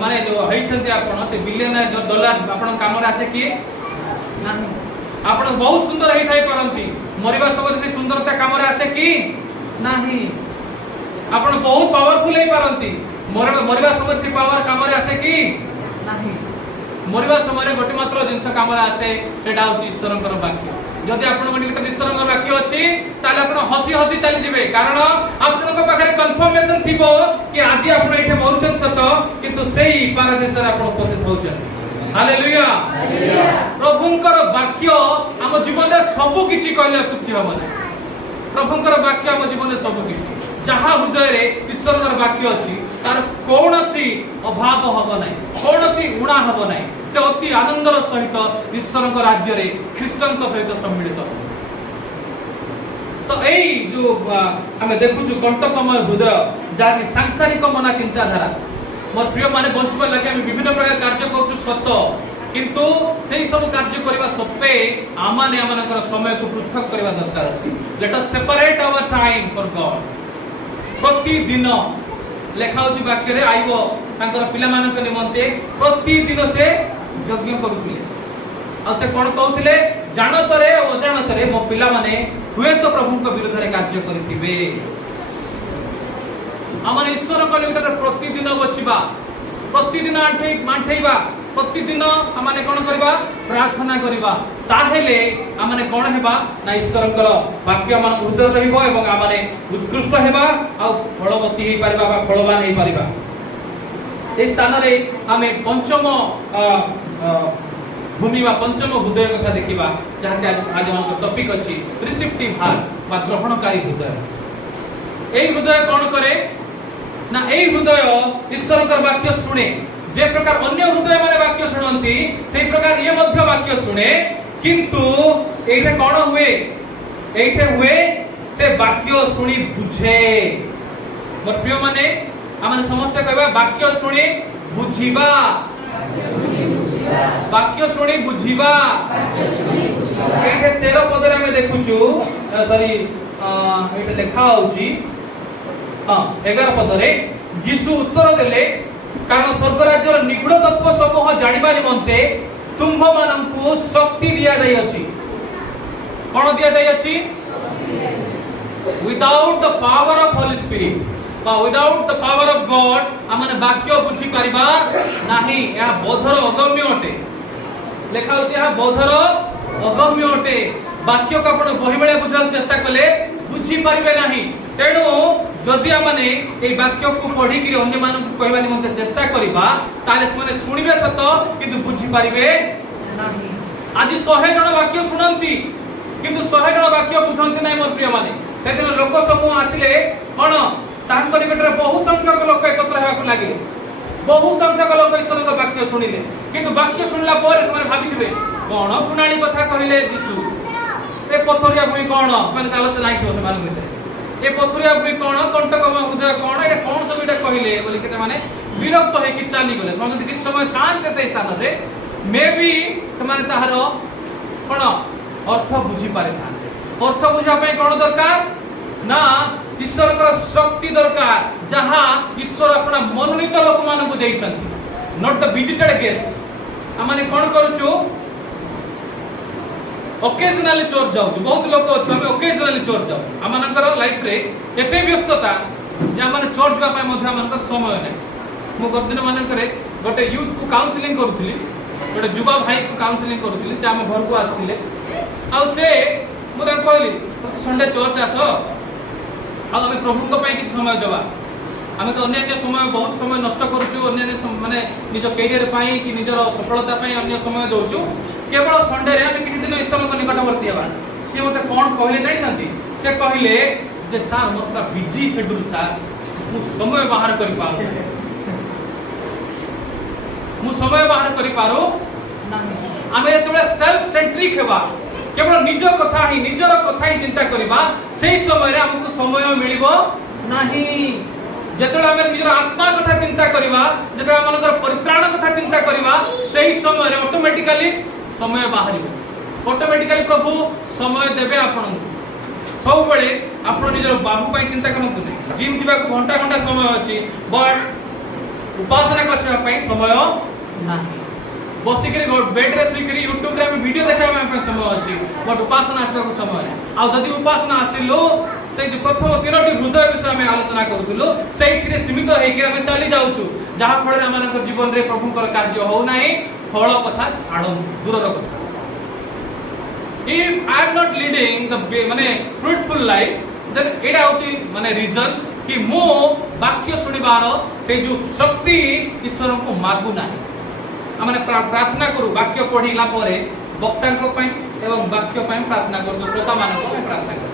माने जो हईछंती आपण से बिलियनर जो डॉलर आपण काम रे आसे कि नाही आपण बहुत सुंदर हे थाई पारंती मरिबा समय से सुंदरता काम रे आसे कि नाही आपण बहुत पावरफुल हे पारंती मरिबा समय से पावर काम रे आसे कि नाही मरिबा समय गोटे मात्र जिंस काम रे आसे सेटा होची ईश्वरकर वाक्य जदि आपण गोटे ईश्वरकर वाक्य अछि ताले आपण हसी हसी चली जिवे कारण आपनक पाखरे कन्फर्मेशन थिबो कि आज आपण एठे मरुचन सत किंतु सेही पारदेश रे आपण उपस्थित होचन हालेलुया हालेलुया प्रभुंकर वाक्य हम जीवन रे सब किछि कहले अत्युक्ति हो ना प्रभुंकर वाक्य हम जीवन रे सब किछि जहाँ हृदय रे ईश्वरकर वाक्य अछि तार कौनसी अभाव हब नहीं कौनसी उणा हब नहीं से अति आनंदर सहित ईश्वरकर राज्य रे ख्रीष्टन सहित सम्मिलित तो एई जो हमें देखु जो कंटकमय हृदय जाकि सांसारिक मना चिंताधारा मोर प्रिय माने बंचवा लगे हम विभिन्न प्रकार कार्य करू सत किंतु सेही सब कार्य करबा सत्वे आमाने आमानकर समय को पृथक करबा दरकार अछि let us separate our time for God प्रतिदिन लेखा होची वाक्य रे आइबो तांकर पिला मानक निमंते प्रतिदिन से यज्ञ करूथिले आ से कोन कहउथिले जानतरे अजानतरे मो पिला माने हुए तो प्रभु को विरोध रे कार्य करिथिबे हमन ईश्वर को निकट प्रतिदिन बसिबा प्रतिदिन मांठेइबा प्रतिदिन हमने कोन करबा प्रार्थना करबा ताहेले हमने कोन हेबा ना ईश्वरकर वाक्य मन हृदय रहिबो एवं हमने उत्कृष्ट हेबा आ फलवती हे परबा बा फलवान हे परबा ए स्थान रे हमें पंचम भूमि बा पंचम हृदय कथा देखिबा जहां आज हम टॉपिक अछि रिसेप्टिव हार्ट बा ग्रहणकारी हृदय ए हृदय कोन करे ना ए हृदय ईश्वरकर वाक्य सुने जे प्रकार अन्य हृदय माने वाक्य सुनंती सेही प्रकार ये मध्य वाक्य सुने किंतु एठे कोन हुए एठे हुए से वाक्य सुनी बुझे मोर प्रिय माने हमन समस्त कहबा वाक्य सुनी बुझिबा वाक्य सुनी बुझिबा एठे 13 पद रे हम देखुछु सॉरी एठे लिखा होची हां 11 पद रे यीशु उत्तर देले कारण स्वर्ग राज्यर निगूढ़ तत्व समूह जानिबा निमंते तुम माननकु शक्ति दिया जाय अछि कोन दिया जाय अछि without the power of Holy Spirit बा without the power of God हमने वाक्य बुझी परिबा नाही या बोधर अगम्य अटे लेखा होती है बोधर अगम्य अटे वाक्य को आपण बही बळे बुझाउ चेष्टा कले बुझी परिबे नाही तेणु जदि हमने ए वाक्य को पढ़ी कि अन्य मानन को कहबा निमंते चेष्टा करिबा ताले माने सुनिबे सत किंतु बुझी परिबे नाही आज 100 जन वाक्य सुनंती किंतु 100 जन वाक्य बुझंती नाही मोर प्रिय माने सेदिन लोक समूह आसिले कोन तांको निकटरे बहु संख्यक लोक एकत्र हेबाकु लागिले बहु संख्यक लोक ईश्वरक वाक्य सुनिले किंतु वाक्य सुनला पर ସେମାନେ ଭାବିଥିବେ कोन पुनाणी कथा कहिले यीशु ए पथरिया भूमि कोन ସେମାନେ आलोचना आइतो सेमान भितर ए पथरिया भूमि कोन कंटकम हृदय कोन ए कोन सब एटा कहिले बोली के माने विरक्त होई कि चाली गले समय किछ समय थानते से स्थान रे मे बी सेमाने ताहार कोन अर्थ बुझी पारे थानते अर्थ बुझा पे कोन दरकार ना ईश्वर शक्ति दरकार जहाँ ईश्वर अपना मनोनीत लोक मान को देइछंती नॉट द विजिटेड गेस्ट आमाने कोन करूछु ओकेजनली चर्च जाउछु बहुत लोक अछि हम ओकेजनली चर्च जाउछु आमानकर लाइफ रे एते व्यस्तता जे आमाने चर्च जा पाए मध्ये आमानकर समय नै मु गदिन मानकरे गोटे यूथ को काउंसलिंग करूथली गोटे युवा भाई को काउंसलिंग करूथली से हम घर को आस्थिले आ से मु ता कहली संडे चर्च आसो आ हमें प्रभु को पाई किछ समय देबा हमें तो अन्य समय बहुत समय नष्ट करूछु अन्य माने निज कैरियर पाई कि निजर सफलता पाई अन्य समय दउछु केवल संडे रे हम किछि दिन ईश्वर को निकटवर्ती हेबा से मते कोन कहले नै जानती से कहले जे सर मोर बिजी शेड्यूल सर मु समय बाहर करि पाउ मु समय बाहर करि पारो नाही आमे एतबे सेल्फ सेंट्रिक हेबा केवल निज कथा ही निजर कथा ही चिंता करिबा सेही समय रे हमकु समय मिलिबो नाही जेतबे हम निजर आत्मा कथा चिंता करिबा जेतबे हमनकर परित्राण कथा चिंता करिबा सेही समय रे ऑटोमेटिकली समय बाहरिबो ऑटोमेटिकली प्रभु समय देबे आपन सब बेले आपन निजर बाबू पई चिंता करंतु नै जिम दिबा को घंटा घंटा समय अछि बट उपासना करछा पई समय नाही बसिकरी बेड रे सुई करी YouTube रे हम वीडियो देखा में समय अछि बट उपासना आसबा को समय आ जदि उपासना आसिलो से जो प्रथम तीनोटी हृदय विषय में आलोचना करूथुलो सेही रे सीमित हे के हम चली जाउछु जहा फळे हमनकर जीवन रे प्रभुकर कार्य हो नाही फळ कथा छाडो दूरर कथा if I am not leading the माने fruitful life then एडा होची माने रीजन कि मो वाक्य सुनिबार से जो शक्ति ईश्वर को मागु नाही आमे प्रार्थना करू वाक्य पढिला परे वक्ता को पई एवं वाक्य पई प्रार्थना करू श्रोता मानको पई प्रार्थना करू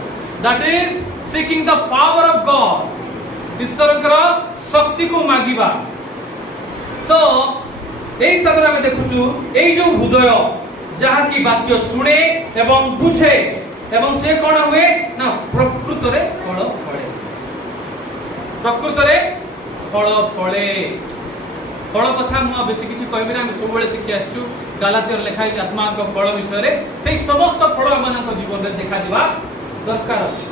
that is seeking the power of God ईश्वर कर शक्ति को मागिबा सो एई स्थान रे हम देखुछु एई जो हृदय जहा की वाक्य सुने एवं बुझे एवं से कोन हुए ना प्रकृत रे फल फळे प्रकृत रे फल फळे फल कथा मु बेसी किछि कहबि ना हम सब बेले शिखि आछू गलातियर लिखाइ आत्मा को फल विषय रे सेही समस्त फल हमन को जीवन रे देखा दिबा दरकार अछि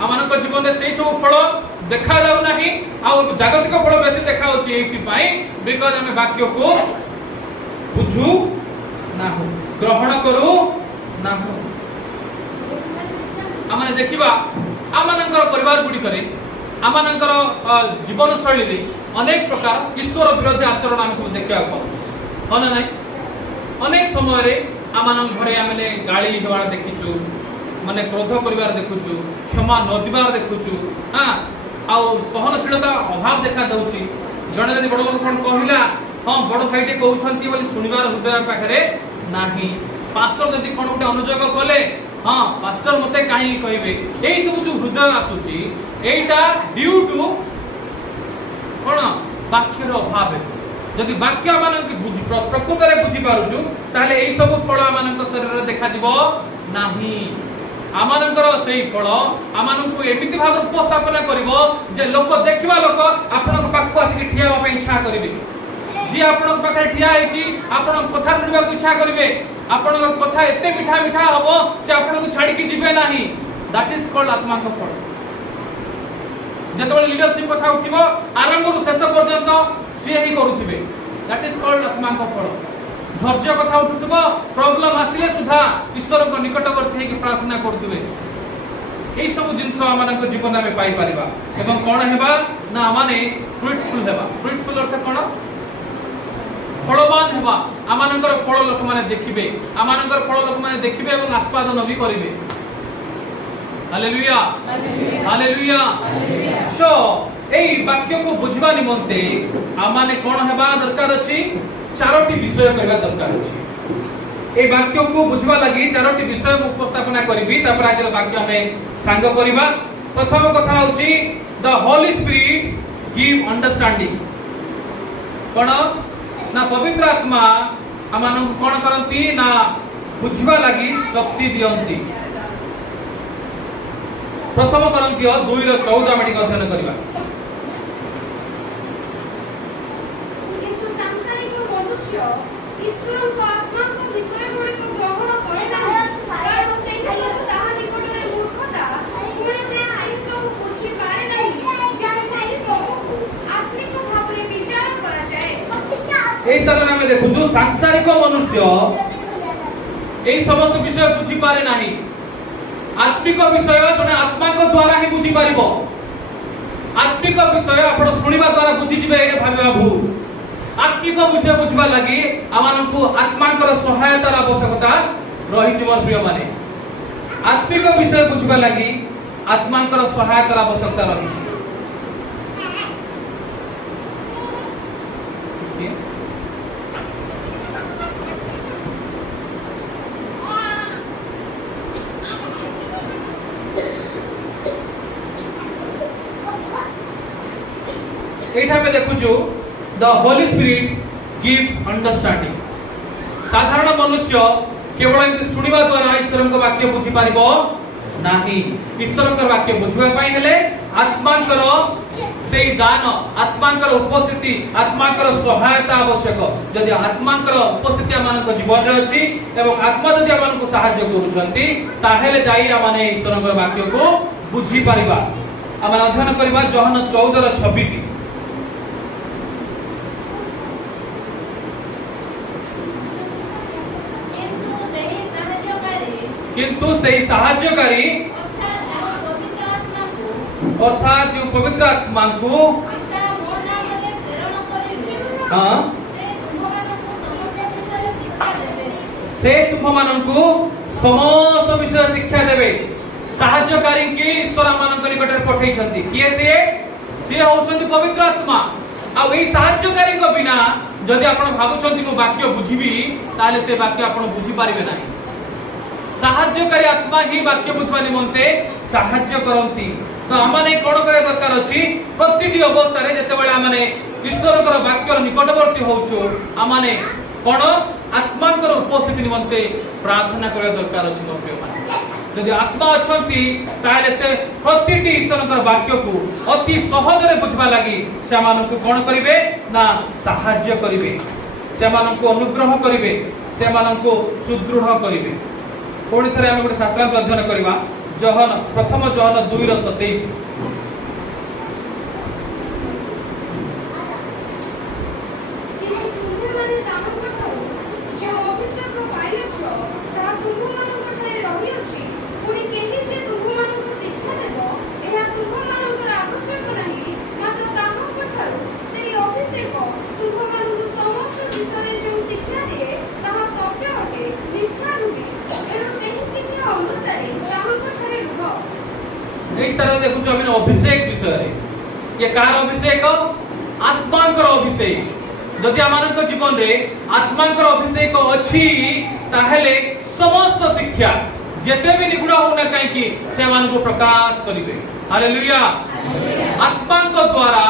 हमन को जीवन रे सेही सब फल देखा जाउ नाही आ जागतिक फल बेसी देखा होछि एथि पई बिकॉज़ हम वाक्य को बुझू ना हो ग्रहण करू ना हो आमने देखिबा आमनकर परिवार गुडी करे आमनकर जीवन शैली रे अनेक प्रकार ईश्वर विरोधी आचरण हम सब देखिबा पाऊ होना नै अनेक समय रे आमन घरे आमने गाली हेवार देखिचू माने क्रोध करिवार देखुचू क्षमा न दिबार देखुचू हां आ सहनशीलता अभाव देखा दउची जणे जदी बड़ लोक कोन कहिला हां बड़ भाईटे कहउछंती बोली सुनिबार हृदय पाखरे नाही पास्टर जदी कोन उठे अनुयोग कले हां पास्टर मते काई कहबे एई सब जो हृदय आसुची एटा ड्यू टू कोन वाक्यर अभाव जदी वाक्य मान बुझी प्रकृत रे बुझी पारुछु ताले एई सब फल मानक शरीर रे देखा जिवो नाही आमानकर सेही फल आमानकु एमिति भाव उपस्थापना करिवो जे लोक देखिबा लोक आपनक पाखु आसी ठिया होबा इच्छा करिवे जी आपनक पाखरे ठिया आइची आपनक कथा सुनिबा को इच्छा करिवे आपनक कथा एते मिठा मिठा हबो से आपनक छाडी कि जिवे नाही दैट इज कॉल्ड आत्मा का फल जेतबे लीडरशिप कथा उठिबो आरंभ रु शेष पर्यंत से ही करूथिबे दैट इज कॉल्ड आत्मा का फल धैर्य कथा उठुथबो प्रॉब्लम आसिले सुधा ईश्वर को निकटवर्ती कि प्रार्थना करथुबे एई सब जिंस हमनक जीवन में पाई परिबा एवं कोन हेबा ना माने फ्रूटफुल हेबा फ्रूटफुल अर्थ कोन फलवान हेबा आमानकर फल लोक माने देखिबे आमानकर फल लोक माने देखिबे एवं आस्वादन भी करिवे हालेलुया हालेलुया सो एई वाक्य को बुझबा निमंते आमाने कोन हेबा दरकार अछि चारोटी विषय करबा दरकार अछि ए वाक्य को बुझबा लागि चारोटी विषय उपस्थापना करबी तापर आज वाक्य हमें सांग करबा प्रथम कथा होची the Holy Spirit give understanding. कोन ना पवित्र आत्मा आमान कोन करंती ना बुझवा लागि शक्ति दियंती। प्रथम करंती 2:14 में अध्ययन करबा। किंतु सांसारिक मनुष्य ईश्वर को आत्मा को विषय गुड़ी को ग्रहण करे नाही, कारण से सब ताहा निकटरे मूर्खता, पुणे से सही सब बुझी पारे नाही, जहाँ सही सब आत्मिक भावरे विचार करा जाए। एई स्थान में देखु जो सांसारिक मनुष्य एई समस्त विषय बुझी पारे नाही, आत्मिक विषय जने आत्मा को द्वारा ही बुझी पारिबो। आत्मिक विषय आपण सुनिबा द्वारा बुझी जिबे ए भाबिबा भूल। आत्मिक विषय बुझवा लागि आमानकु आत्मांकर सहायतार आवश्यकता रहिछि मोर प्रिय माने। आत्मिक विषय बुझवा लागि आत्मांकर सहायतार आवश्यकता रहिछि। एठा में देखुछु the Holy Spirit gives understanding. साधारण मनुष्य केवल एंति सुनिबा द्वारा ईश्वरक वाक्य बुझी पारिबो नाही। ईश्वरक वाक्य बुझिबा पई हेले आत्मांकर सेई दान, आत्मांकर उपस्थिति, आत्मांकर सहायता आवश्यक। जदि आत्मांकर उपस्थिति आमानक जीवन रे अछि एवं आत्मा जदि आमानक सहायता करूछंती ताहेले जाई आमाने ईश्वरक वाक्य को बुझी पारिबा। आमान अध्ययन करबा यूहन्ना 14:26। किंतु सही साहाय्यकारी अर्थात जो पवित्र आत्मा को से तुममानंकु समस्त विषय शिक्षा देबे। साहाय्यकारी के ईश्वर मानक निकट रे पठैछंती। किए से होछंती पवित्र आत्मा। आ एई साहाय्यकारी को बिना जदि आपण भाबुछंती मो वाक्य बुझिबी ताले से वाक्य आपण बुझी पारिबे नाही। साहाय्यकारी आत्मा ही वाक्य बुझवा निमंते साहाय्य करंती। तो आमाने कोन करे दरकार अछि प्रतिटी अवस्था रे जते बेले आमाने ईश्वरकर वाक्यर निकटवर्ती होउछु आमाने कोन आत्मांकर उपस्थिति निमंते प्रार्थना करे दरकार अछि। मोर प्रिय मान यदि आत्मा अछंती ताले से प्रतिटी ईश्वरकर वाक्य को अति सहज रे बुझवा लागि से मानकु कोन करिवे ना साहाय्य करिवे, से मानकु अनुग्रह करिवे, से मानकु सुदृढ़ करिवे। पुणी थे आम गोटे शास्त्रांश अध्ययन करवा प्रथम यूहन्ना 2:27। देखु अभिषेक विषय ये कार अभिषेक आत्मांकर अभिषेक। जदि आमानक जीवन रे आत्मांकर अभिषेक अछि ताहेले समस्त शिक्षा जेते भी निगुण होना काई से मानको प्रकाश करिवे। हालेलुया। आत्मांक द्वारा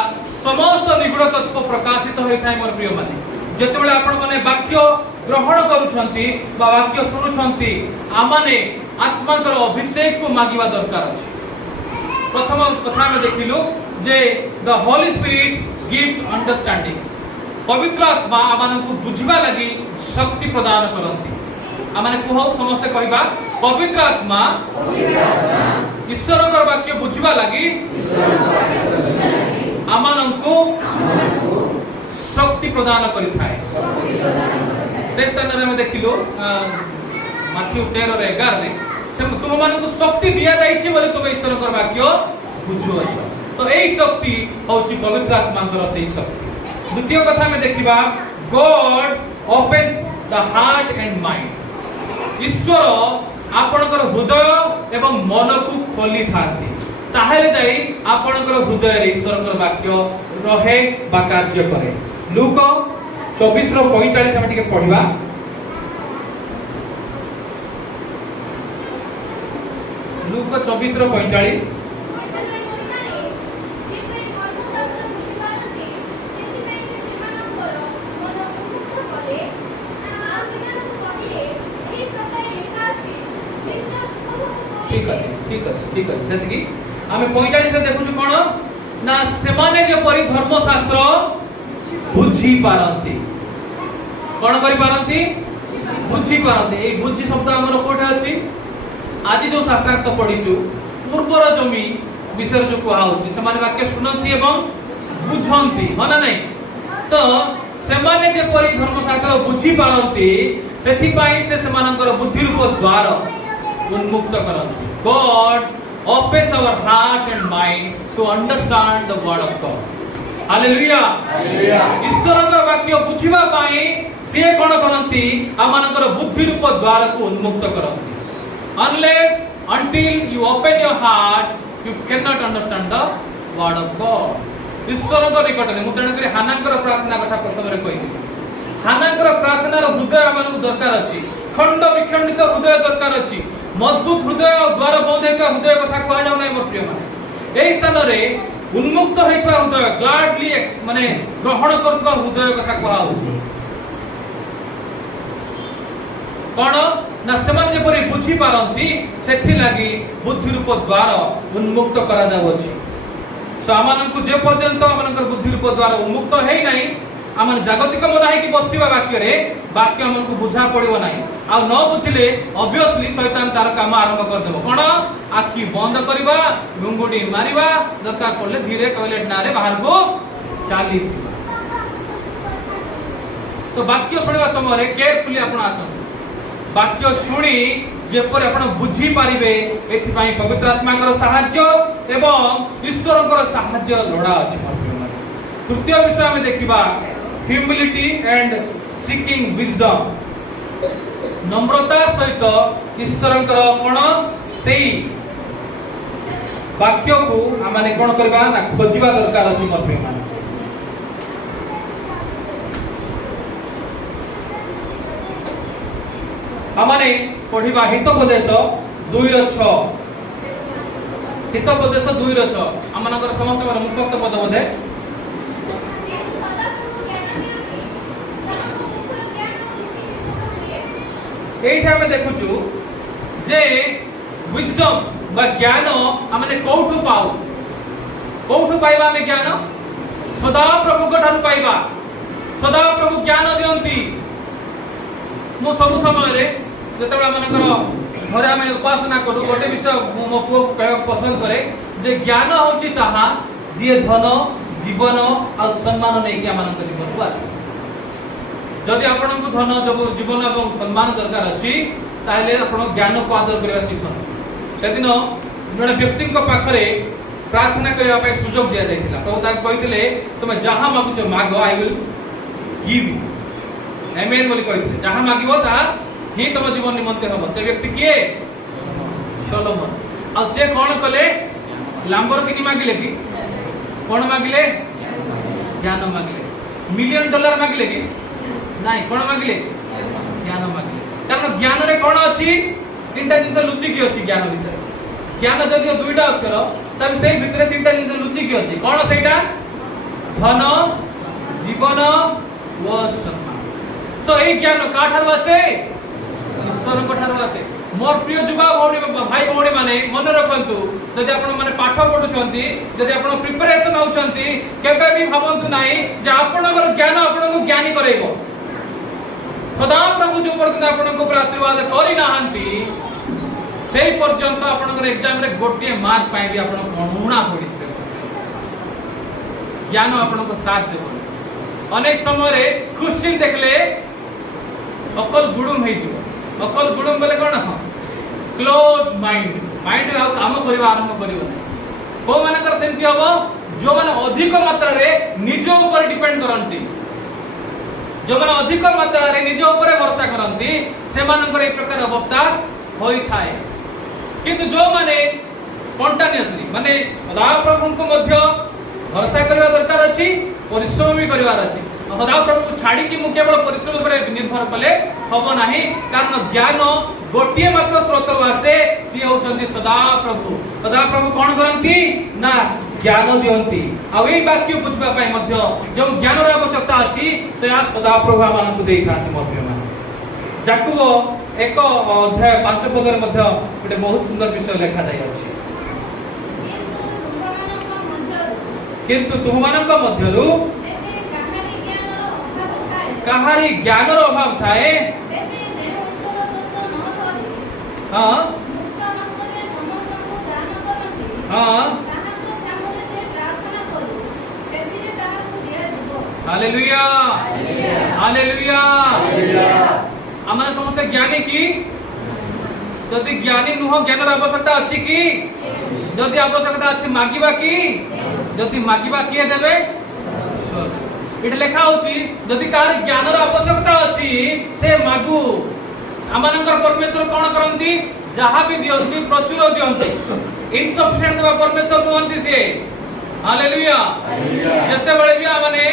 समस्त निगुण तत्व प्रकाशित होई थाय। मोर प्रिय माने जेते बेले आपण माने वाक्य ग्रहण करूछंती बा वाक्य सुनुछंती आमाने आत्मांकर अभिषेक को मागिबा दरकार अछि। प्रथम कथा में देखिलु जे the Holy Spirit gives understanding. पवित्र आत्मा आमानकु बुझिबा लागि शक्ति प्रदान करंती। आमाने कहौ समस्त कहबा पवित्र आत्मा ईश्वरकर वाक्य बुझिबा लागि आमानकु शक्ति प्रदान करिथाय। से स्थान रे हम देखिलु माथ्यू 13:11 रे तुम मानक शक्ति दिया जाइछि बोले तुम ईश्वर कर वाक्य बुझु अछ। तो एई शक्ति होछि पवित्र आत्मा कर सेई शक्ति। द्वितीय कथा में देखिबा God opens the heart and mind. ईश्वर आपनकर हृदय एवं मन को खोली थांती ताहेले जाई आपनकर हृदय रे ईश्वर कर वाक्य रहे बा कार्य करे। लूक 24:45 हम टिके पढिबा। लूक 24:45 ठीक अच्छे ठीक अच्छे ठीक अच्छे जैसे आम 45 देखु कौन ना से जेपरी धर्मशास्त्र बुझी पारती कौन करी पारती बुझी पारती ए बुझी शब्द हमर कोठे अछि आज जो शास्त्रार्थ पढ़ीचु पूर्वर जमी विषय जो कहा होछि से माने वाक्य सुनंती एवं बुझंती माने नहीं तो सेमाने जेपरी धर्मशास्त्र बुझी पारती सेथि पाई से सेमानकर बुद्धि रूप द्वार उन्मुक्त करंती God opens our heart and mind to understand the word of God hallelujah ईश्वरଙ୍କ वाक्य बुझिबा पाई से कोन करंती आमानकर बुद्धि रूप द्वार को उन्मुक्त करंती unless until you open your heart you cannot understand the word of God ईश्वरଙ୍କ निकटरे मु तेन करी हानांकर प्रार्थना कथा प्रथम रे कहिली हानांकर प्रार्थनार हृदय आमानक दरकार अछि खंड विखंडित हृदय दरकार अछि मजबूत हृदय और द्वार बंद होइका हृदय कथा कह जाउ नै मोर प्रिय माने एई स्थान रे उन्मुक्त होइका हृदय ग्लाडली माने ग्रहण करतबा हृदय कथा कह आउछि कोन ना समान जेपरि बुझी पारंती सेथि लागि बुद्धि रूप द्वार उन्मुक्त करा जाउछि सो आमानकु जे पर्यंत आमानकर बुद्धि रूप द्वार उन्मुक्त हेइ नै आमन जागतिक मन है कि बस्तिबा वाक्य रे वाक्य हमको बुझा पड़िबो नाही आ न बुझिले ऑब्वियसली शैतान तार काम आरंभ कर देबो कोन आखी बंद करबा गुंगुडी मारिबा दरकार पड़ले धीरे टॉयलेट नारे बाहर को चाली तो वाक्य सुनिबा समय रे केयरफुली आपण आसन वाक्य सुनी जेपर आपण बुझी पारिबे एथि पई पवित्र आत्मा कर सहाय्य एवं ईश्वर कर सहाय्य लोड़ा अछि तृतीय विषय में देखिबा humility and seeking wisdom नम्रता सहित ईश्वरंकर कोन सेई वाक्य को आमाने कोन करबा ना खोजिबा दरकार अछि मते माने आमाने पढिबा हितोपदेश 2:6 हितोपदेश 2:6 आमानकर समस्त मुखस्थ पद बोधे एठा में देखुछु जे विजडम बा ज्ञान आमने कोठु पाइबा में ज्ञान सदा प्रभु को ठारू पाइबा सदा प्रभु ज्ञान दियंती मो सब समय रे जेतबा मानकर घरे आमे उपासना करू गोटे विषय मो पुओ कह पसंद करे जे ज्ञान होची ताहा जे धन जीवन आ सम्मान नै कि आमनकर जीवन को आसी जदि आपन को धन जब जीवन एवं सम्मान दरकार अछि ताले आपन ज्ञान को आदर करबा सिखन सेदिन जने व्यक्ति को पाखरे प्रार्थना करबा पे सुजोग दिया जायतिला प्रभु ता कहितले तुमे जहां मागुछ मागो आई विल गिव यू आमेन बोली कहितले जहां मागिबो ता ही तुम जीवन निमंते हबो से व्यक्ति किए सोलोमन आ से कोन कले लैम्बोर्गिनी मागिले कि कोन मागिले ज्ञान मागिले $1,000,000 मागिले कि नाही कोन मागिले ज्ञान मागिले कारण ज्ञान रे कोन अछि तीनटा जिंस लुचि कि अछि ज्ञान भीतर ज्ञान जदि दुईटा अक्षर तब से भीतर तीनटा जिंस लुचि कि अछि कोन सेटा धन जीवन व सम्मान सो ए ज्ञान काठार আছে ईश्वर को ठार আছে मोर प्रिय युवा भौणी भाई भौणी माने मन रखंतु जदि आपण माने पाठ पढुछंती जदि आपण प्रिपरेशन होउछंती केबे भी भाबंतु नाही जे आपणकर ज्ञान आपनको ज्ञानी करैबो सदा प्रभु जो पर्यंत आपनको ऊपर आशीर्वाद करि नाहंती सेही पर्यंत आपनकर एग्जाम रे गोटे मार्क पाए भी आपण अनुणा पड़ी ज्ञान आपनको साथ देबो अनेक समय रे क्वेश्चन देखले अकल गुडुम हेइ जो अकल गुडुम बोले कोन क्लोज माइंड आ काम करबा आरंभ करिवो को मानकर सेमति हबो जो माने अधिक मात्रा रे निज ऊपर डिपेंड करंती जो माने अधिक मात्रा रे निज ऊपर भरोसा करंती से मानकर ए प्रकार अवस्था होई थाए किंतु जो माने स्पॉन्टेनियसली माने सदा प्रभु को मध्य भरोसा करबा दरकार अछि परिश्रम भी करबार अछि सदा प्रभु छाड़ी कि मु केवल परिश्रम पर निर्भर कले हबो नाही कारण ज्ञान गोटिए मात्र स्रोत आसे सी होचंती सदा प्रभु कोन करंती ना ज्ञान दियंती आ एई वाक्य बुझबा पय मध्य जो ज्ञान र आवश्यकता अछि तो या सदा प्रभु मानन को देई थांती मध्य मान जाकुबो एक अध्याय 5 पदर मध्य गोटे बहुत सुंदर विषय लिखा जाय अछि। किंतु तुमମାନଙ୍କ ମଧ୍ୟରୁ काहारी ज्ञानर अभाव थाए हाँ हाँ हालेलुया हालेलुया। आम समस्त ज्ञानी की जदि ज्ञानी नुह ज्ञानर आवश्यकता अच्छी की जदि आवश्यकता अच्छी मागिबा की जदि मागिबा किए देबे इट लेखा होची जदि कार ज्ञानर आवश्यकता अच्छी से मागु आमानकर परमेश्वर कोन करंती जहां भी दियंती प्रचुर दियंती इनसफिशिएंट देबा परमेश्वर कहंती से हालेलुया। जते बेले भी आमाने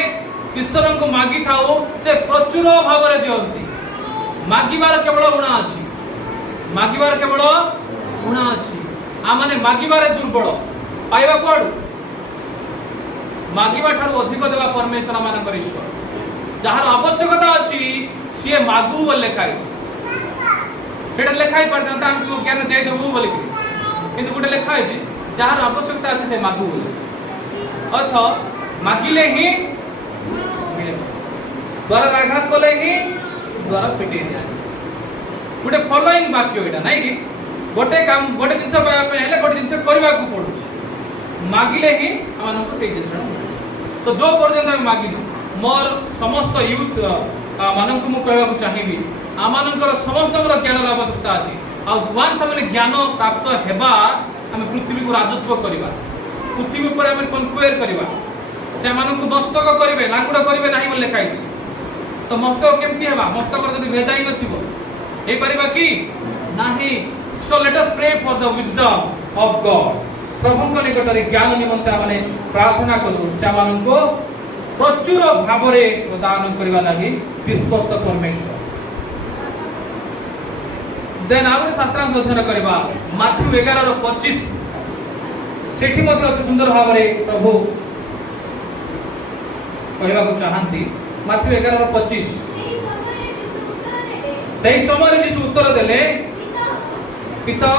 ईश्वर को मागी थाओ से प्रचुर भाव रे दियंती मागिबार केवल गुण अछि मागिबार केवल गुण अछि आमाने मागिबार दुर्बल पाइबा कोड मागिबा ठारू अधिक देवा परमेश्वर मानकर ईश्वर जहार आवश्यकता अछि से मागु बोल लेखाई सेटा लेखाई परता हम को ज्ञान दे देबो बोल कि किंतु गुटे लेखा अछि जहार आवश्यकता अछि से मागु बोल अर्थ मागिले ही मिले द्वार आघात कले ही द्वार पिटे दिया गुटे फॉलोइंग वाक्य एटा नै कि गोटे काम गोटे जिंस पाया पे हेले गोटे जिंस करबा को पड़ुछ मागिले ही हमन को सेही जिंस तो जो पर्यंत हम मागिलु मोर समस्त यूथ मानन को मु कहबा को चाहिबी आमानकर समस्त ज्ञान आवश्यकता अछि आ वांस हमने ज्ञान प्राप्त हेबा हम पृथ्वी को राजत्व करिबा पृथ्वी ऊपर हम कन्क्वेयर करिबा से मानन को मस्तक करिवे लाकुड़ करिवे नाही बोल लेखाई तो मस्तक केमती हेबा मस्तक जदी भेजाई नथिबो हे परिबा की नाही। So let us pray for the wisdom of God प्रभु को निकटरे ज्ञान निमंते माने प्रार्थना करू से मानन को प्रचुर भाव रे प्रदान करबा लागि विश्वस्त परमेश्वर देन आवर शास्त्रांग अध्ययन करबा माथ्यू 11:25 सेठी मध्ये अति सुंदर भाव रे प्रभु कहबा को चाहंती माथ्यू 11:25 सही समय रे यीशु उत्तर देले पिता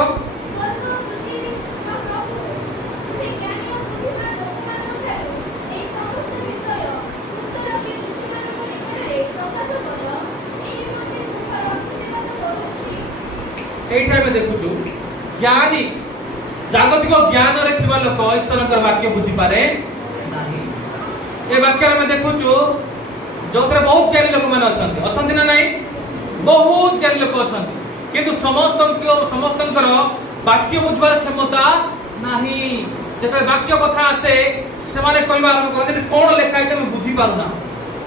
एठा में देखुछु ज्ञानी जागतिक ज्ञान रे थिबा लोक ईश्वरकर वाक्य बुझी पारे नाही ए वाक्य में देखुछु जोतरे बहुत ज्ञानी लोक माने अछंती ना नहीं बहुत ज्ञानी लोक अछंती किंतु समस्तंकर वाक्य बुझबार क्षमता नाही जेते वाक्य कथा आसे से माने कहबा आरंभ करते कोन लेखा है हम बुझी पारुना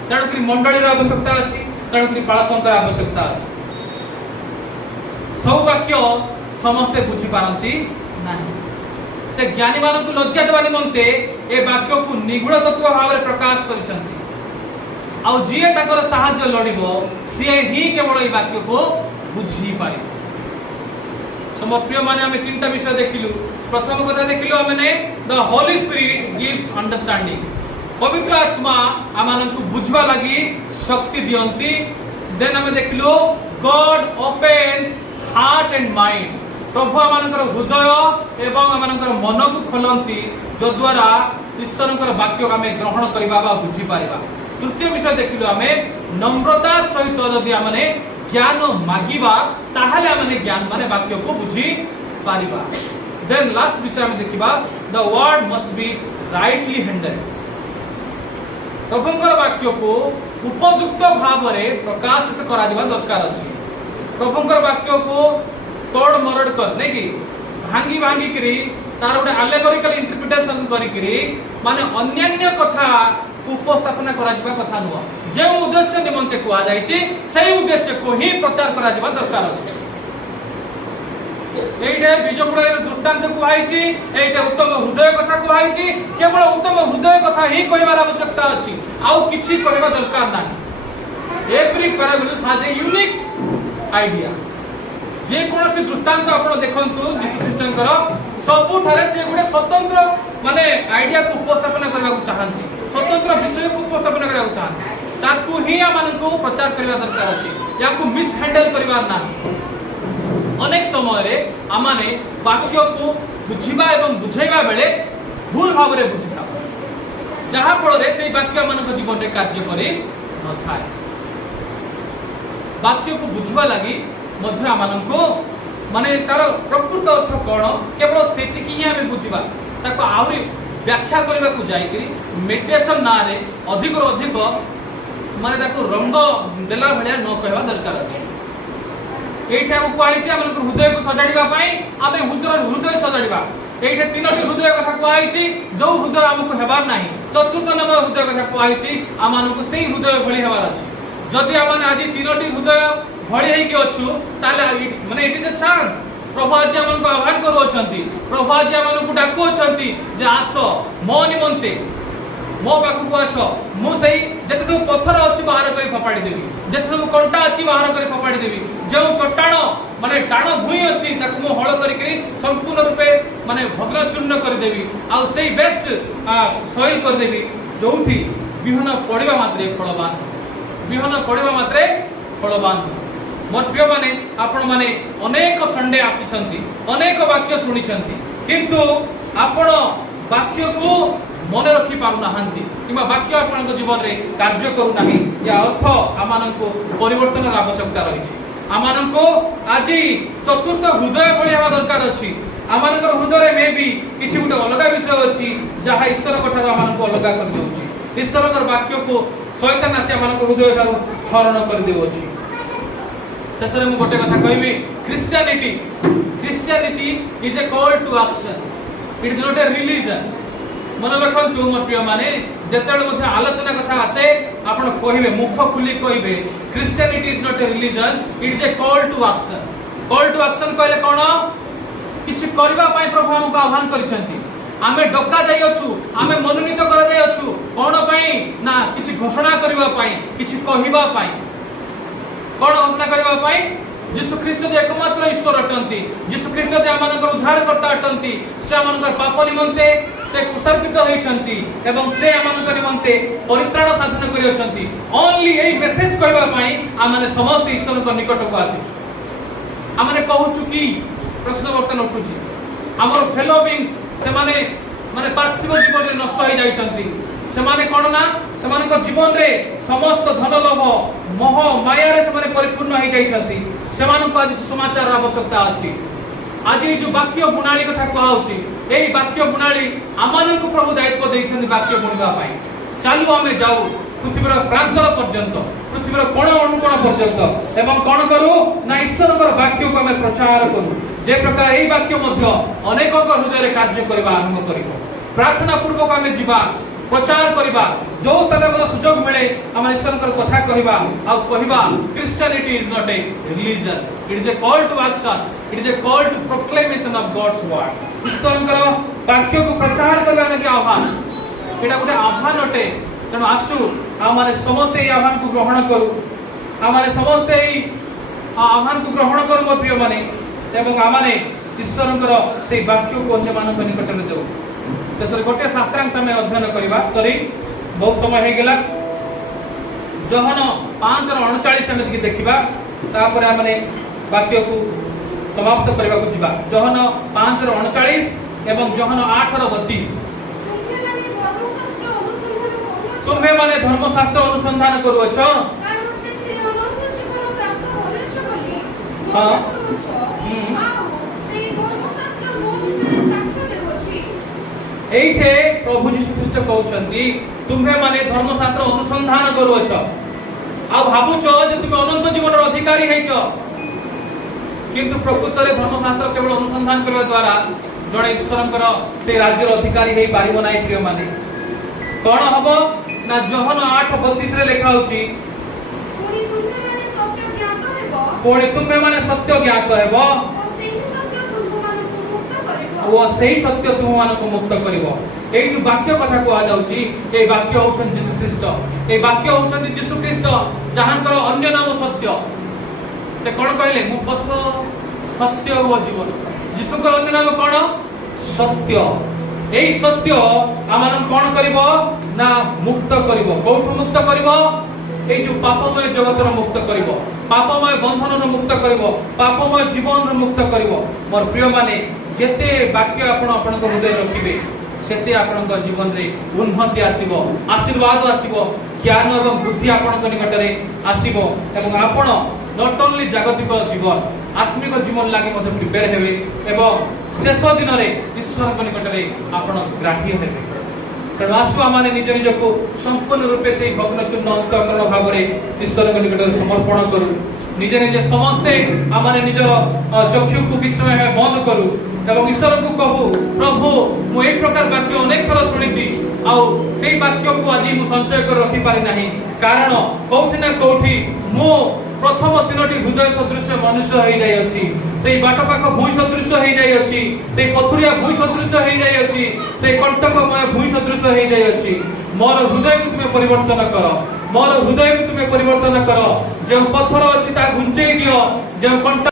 कारण कि मंडली रो आवश्यकता अछि कारण कि बालकंकर आवश्यकता अछि सब वाक्य समस्ते बुझी पारंती नाही से ज्ञानी मानन को लज्जा देवा निमंते ए वाक्य को निगूढ़ तत्व भाव रे प्रकाश करिसंती आ जिए ताकर सहाय्य लड़िबो से ही केवल ए वाक्य को बुझी पारे। सम प्रिय माने हम तीनटा विषय देखिलु प्रथम कथा देखिलु हमने the Holy Spirit gives understanding पवित्र आत्मा आमान को बुझवा लागि शक्ति दियंती। देन हम देखिलु God opens heart and mind प्रभु आमानकर हृदय एवं आमानकर मन को खोलंती जो द्वारा ईश्वरकर वाक्य को हमें ग्रहण करबा बा बुझी पारिबा। तृतीय विषय देखिलु हमें नम्रता सहित जदि आमने ज्ञान मागिबा ताहाले आमने ज्ञान माने वाक्य को बुझी पारिबा। देन लास्ट विषय हम देखिबा the word must be rightly handled प्रभुकर वाक्य को उपयुक्त भाव रे प्रकाशित करा दिबा दरकार अछि। प्रभुकर वाक्य को तोड़ मरड़ कर नहीं कि भांगी भांगी करी तार गोटे अलेगोरिकल इंटरप्रिटेशन करी करी माने अन्य कथा उपस्थापना करा जिबा कथा नुह जे उद्देश्य निमंते कुआ जायछि सही उद्देश्य को ही प्रचार करा जिबा दरकार अछि। एइटे बीजपुर दृष्टांत कुआइछि एइटे उत्तम हृदय कथा कुआइछि केवल उत्तम हृदय कथा ही कहबार आवश्यकता अछि आउ किछि कहबा दरकार नाही। Every parable has a unique idea जे कोनोसी दृष्टांत आपण देखंतु जीसुख्रीष्टनकर सबुठारे से गुटे स्वतंत्र माने आइडिया को उपस्थापन करबा को चाहंती स्वतंत्र विषय को उपस्थापन करबा चाहंती ताकू ही आमानकु प्रचार करबा दरकार अछि याकू मिस हैंडल करबा नाही। अनेक समय आमाने वाक्य को बुझिबा एवं बुझाइबा बेले भूल भाव में बुझी था जहा फल से वाक्य मान जीवन में कार्य कर वाक्य को बुझवा लगी माने तार प्रकृत अर्थ कौन केवल से आम बुझा आहरी व्याख्या करने को जाकरी मेडिटेशन ना रे अधिक अधिक माने रंग देला भाया न कहवा दरकार अच्छे ये कहुई हृदय को सजाड़ा आम हृदय सजाड़ा ये तीनोटी हृदय कथा कहुई जो हृदय आमको हेबार ना चतुर्थ नंबर हृदय कथा कहुई आम से हृदय भली हेबार अच्छे जदि आम आज तीनोटी हृदय भली होछु माने इट इज अ चांस प्रभु आज आमको आह्वान करुछंती प्रभु आज आमको डाकुछंती जे आस मो निमंते मो पाखक आस मुझे जिते सब पत्थर अच्छी बाहर कर फपाड़ी देवी जिते सब कंटा अच्छी बाहर कर फपाड़ी देवी जो चट्टाण माने टाण भूई अच्छी मु हल कर संपूर्ण रूपे माने भद्र चूर्ण करदेवी आ से बेस्ट सॉइल करदेवी जो विहन पड़ा मात्रे फलवान विहन पड़ा मात्रे फलवान मोर प्रिय माने आपण माने अनेक संडे आसी अनेक वाक्य शुणी किंतु आपण वाक्य को मन रखी पारना कि वाक्य आपण जीवन में कार्य करूना या अर्थ आम परिवर्तन आवश्यकता रही आम आज चतुर्थ हृदय भली हवा दरकार अच्छी आम हृदय में भी किसी गोटे अलग विषय अच्छी जहाँ ईश्वर आमको अलग कर दे ईश्वर वाक्य को शैतान आसी आम हृदय ठार हरण कर देउछि शेष में गोटे कथा कहबी Christianity is a call to action it is not a religion मन रखु मोर प्रिय माने जिते आलोचना कथा आसे आपण कहे मुख खुली कहे Christianity is not a religion it is a call to action कहले कौन किछि करबा पई प्रभु हमको आह्वान करिसेंती आमे डका जाई अछु आमे मनोनीत करा जाई अछु कोन पई ना किछि घोषणा करबा पई किछि कहिबा पई कोन घोषणा करबा पई यीशु ख्रीष्ट जे एकमात्र ईश्वर अटंती यीशु ख्रीष्ट जे आमानकर उद्धारकर्ता अटंती से आमानकर पाप निमंते से कुशर्पित होइछंती एवं से आमानकर निमंते परित्राण साधन करि अछंती ओनली एई मेसेज कहबा पई आमाने समस्त ईश्वर को निकट को आछि आमाने कहूछु कि प्रश्न वर्तन उठुछि हमर फेलो बीइंग्स से माने पार्थिव जीवन में नष्ट हो जाइछंती से माने कोन ना से मानकर जीवन रे समस्त धन लोभ मोह माया रे से माने परिपूर्ण हो जाइछंती से मानको आज समाचार आवश्यकता अछि आज जो वाक्य बुनाली कथा कहउछि एई वाक्य बुनाली आमाननको प्रभु दायित्व दैछंती वाक्य बुनबा पई चालू हमें जाऊ पृथ्वीर प्रांतल पर्यंत पृथ्वीर कोण अनुकोण पर्यंत एवं कौन करू ना ईश्वर वाक्य को हमें प्रचार करू जे प्रकार एई वाक्य मध्य अनेक हृदय कार्य करबा आरंभ करिवो प्रार्थना पूर्वक हमें जीवा प्रचार करबा जो तरह सुजोग मिले हम ईश्वर कथा कहबा आ कहबा Christianity is not a religion it is a call to action it is a call to proclamation of God's word ईश्वर वाक्य को प्रचार करबा लगी आह्वान एटा गोटे आह्वान अटे तेणु आसु आमाने समस्ते आह्वान को ग्रहण करू आमाने समस्ते आह्वान को ग्रहण करू मोर प्रिय माने एवं आमाने ईश्वरंकर से वाक्य को अन्य मानक निकट में देऊ तेसर गोटे शास्त्रांश में अध्ययन करबा सरी बहुत समय हे गेला जहन 5:39 में देखिबा तापर आमाने वाक्य को समाप्त करबा को जिबा जहन 5:39 एवं जहन 8:32 तुम्हें माने धर्मशास्त्र अनुसंधान करूछ हाँ एठे प्रभु यीशु ख्रीष्ट कहउछंती तुम्हें माने धर्मशास्त्र अनुसंधान करूछ आ भाबुछ जे तुम अनंत जीवन अधिकारी हैछ किंतु प्रकृत रे धर्मशास्त्र केवल अनुसंधान करबा द्वारा जणे ईश्वरंकर से राज्यर अधिकारी हे पारिबो नाही प्रिय माने कोन हबो ना जहन 8:32 रे लेखा होची पुणी तुम्हें माने सत्य ज्ञात हेबो वो सही सत्य तुम मानको मुक्त करिवो एई जो वाक्य कथा को आ जाउची ए वाक्य होछन यीशु ख्रीष्ट ए वाक्य होछन यीशु ख्रीष्ट जहांकर अन्य नाम सत्य से कोन कहले मु पथ सत्य हो जीवन यीशु का अन्य नाम कोन सत्य एई सत्य आमान कोन करिवो ना मुक्त करिवो कोठु मुक्त करिवो এই যে পাপময় জগতর মুক্ত করিব, পাপময় বন্ধনর মুক্ত করিব, পাপময় জীবনর মুক্ত করিব। মোর প্রিয় মানে যেতে বাক্য আপন আপনার হৃদয় রখিবে সেতে আপনার জীবনে উন্নতি আসিব, আশীর্বাদ আসিব, জ্ঞান এবং বুদ্ধি আপনার নিকটরে আসিব এবং আপন নট অনলি জাগতিক জীবন আত্মিক জীবন লাগে মধ্যে প্রিপেয়ার হেবে এবং শেষ দিନରେ ঈশ্বর নিকটরে আপন গ্রাহ্য হেবে। তেଣୁ ଆସୁ ଆମେ ନିଜ ନିଜକୁ ସମ୍ପୂର୍ଣ୍ଣ ରୂପେ ସେଇ ଭଗ୍ନଚୂର୍ଣ୍ଣ ଅନ୍ତଃକରଣ ଭାବରେ ଈଶ୍ୱରଙ୍କ ନିକଟରେ ସମର୍ପଣ କରୁ। ନିଜେ ନିଜେ ସମସ୍ତେ ଆମେ ନିଜର ଚକ୍ଷୁକୁ ବିଷୟ ବନ୍ଦ କରୁ ଏବଂ ଈଶ୍ୱରଙ୍କୁ କହୁ, ପ୍ରଭୁ ମୁଁ এই ପ୍ରକାର ବାକ୍ୟ ଅନେକ ଥର ଶୁଣିଛି ଆଉ ସେଇ ବାକ୍ୟକୁ ଆଜି ମୁଁ ସଞ୍ଚୟ କରି ରଖିପାରି ନାହିଁ, କାରଣ କୋଉଠି ନା କୋଉଠି ମୁଁ ପ୍ରଥମ ତିନୋଟି ହୃଦୟ ସଦୃଶ ମନୁଷ୍ୟ ହେଇଯାଇଅଛି, ସେଇ ବାଟ ପାଖ ଭୂଇଁ ସଦୃଶ ହେଇଯାଇଅଛି, ସେଇ ପଥୁରିଆ ଭୂଇଁ ସଦୃଶ ହେଇଯାଇଅଛି, ସେଇ କଣ୍ଟକମୟ ଭୂଇଁ ସଦୃଶ ହେଇଯାଇଅଛି। ମୋର ହୃଦୟକୁ ତୁମେ ପରିବର୍ତ୍ତନ କର, ମୋର ହୃଦୟକୁ ତୁମେ ପରିବର୍ତ୍ତନ କର। ଯେଉଁ ପଥର ଅଛି ତାହା ଘୁଞ୍ଚେଇ ଦିଅ, ଯେଉଁ କଣ୍ଟ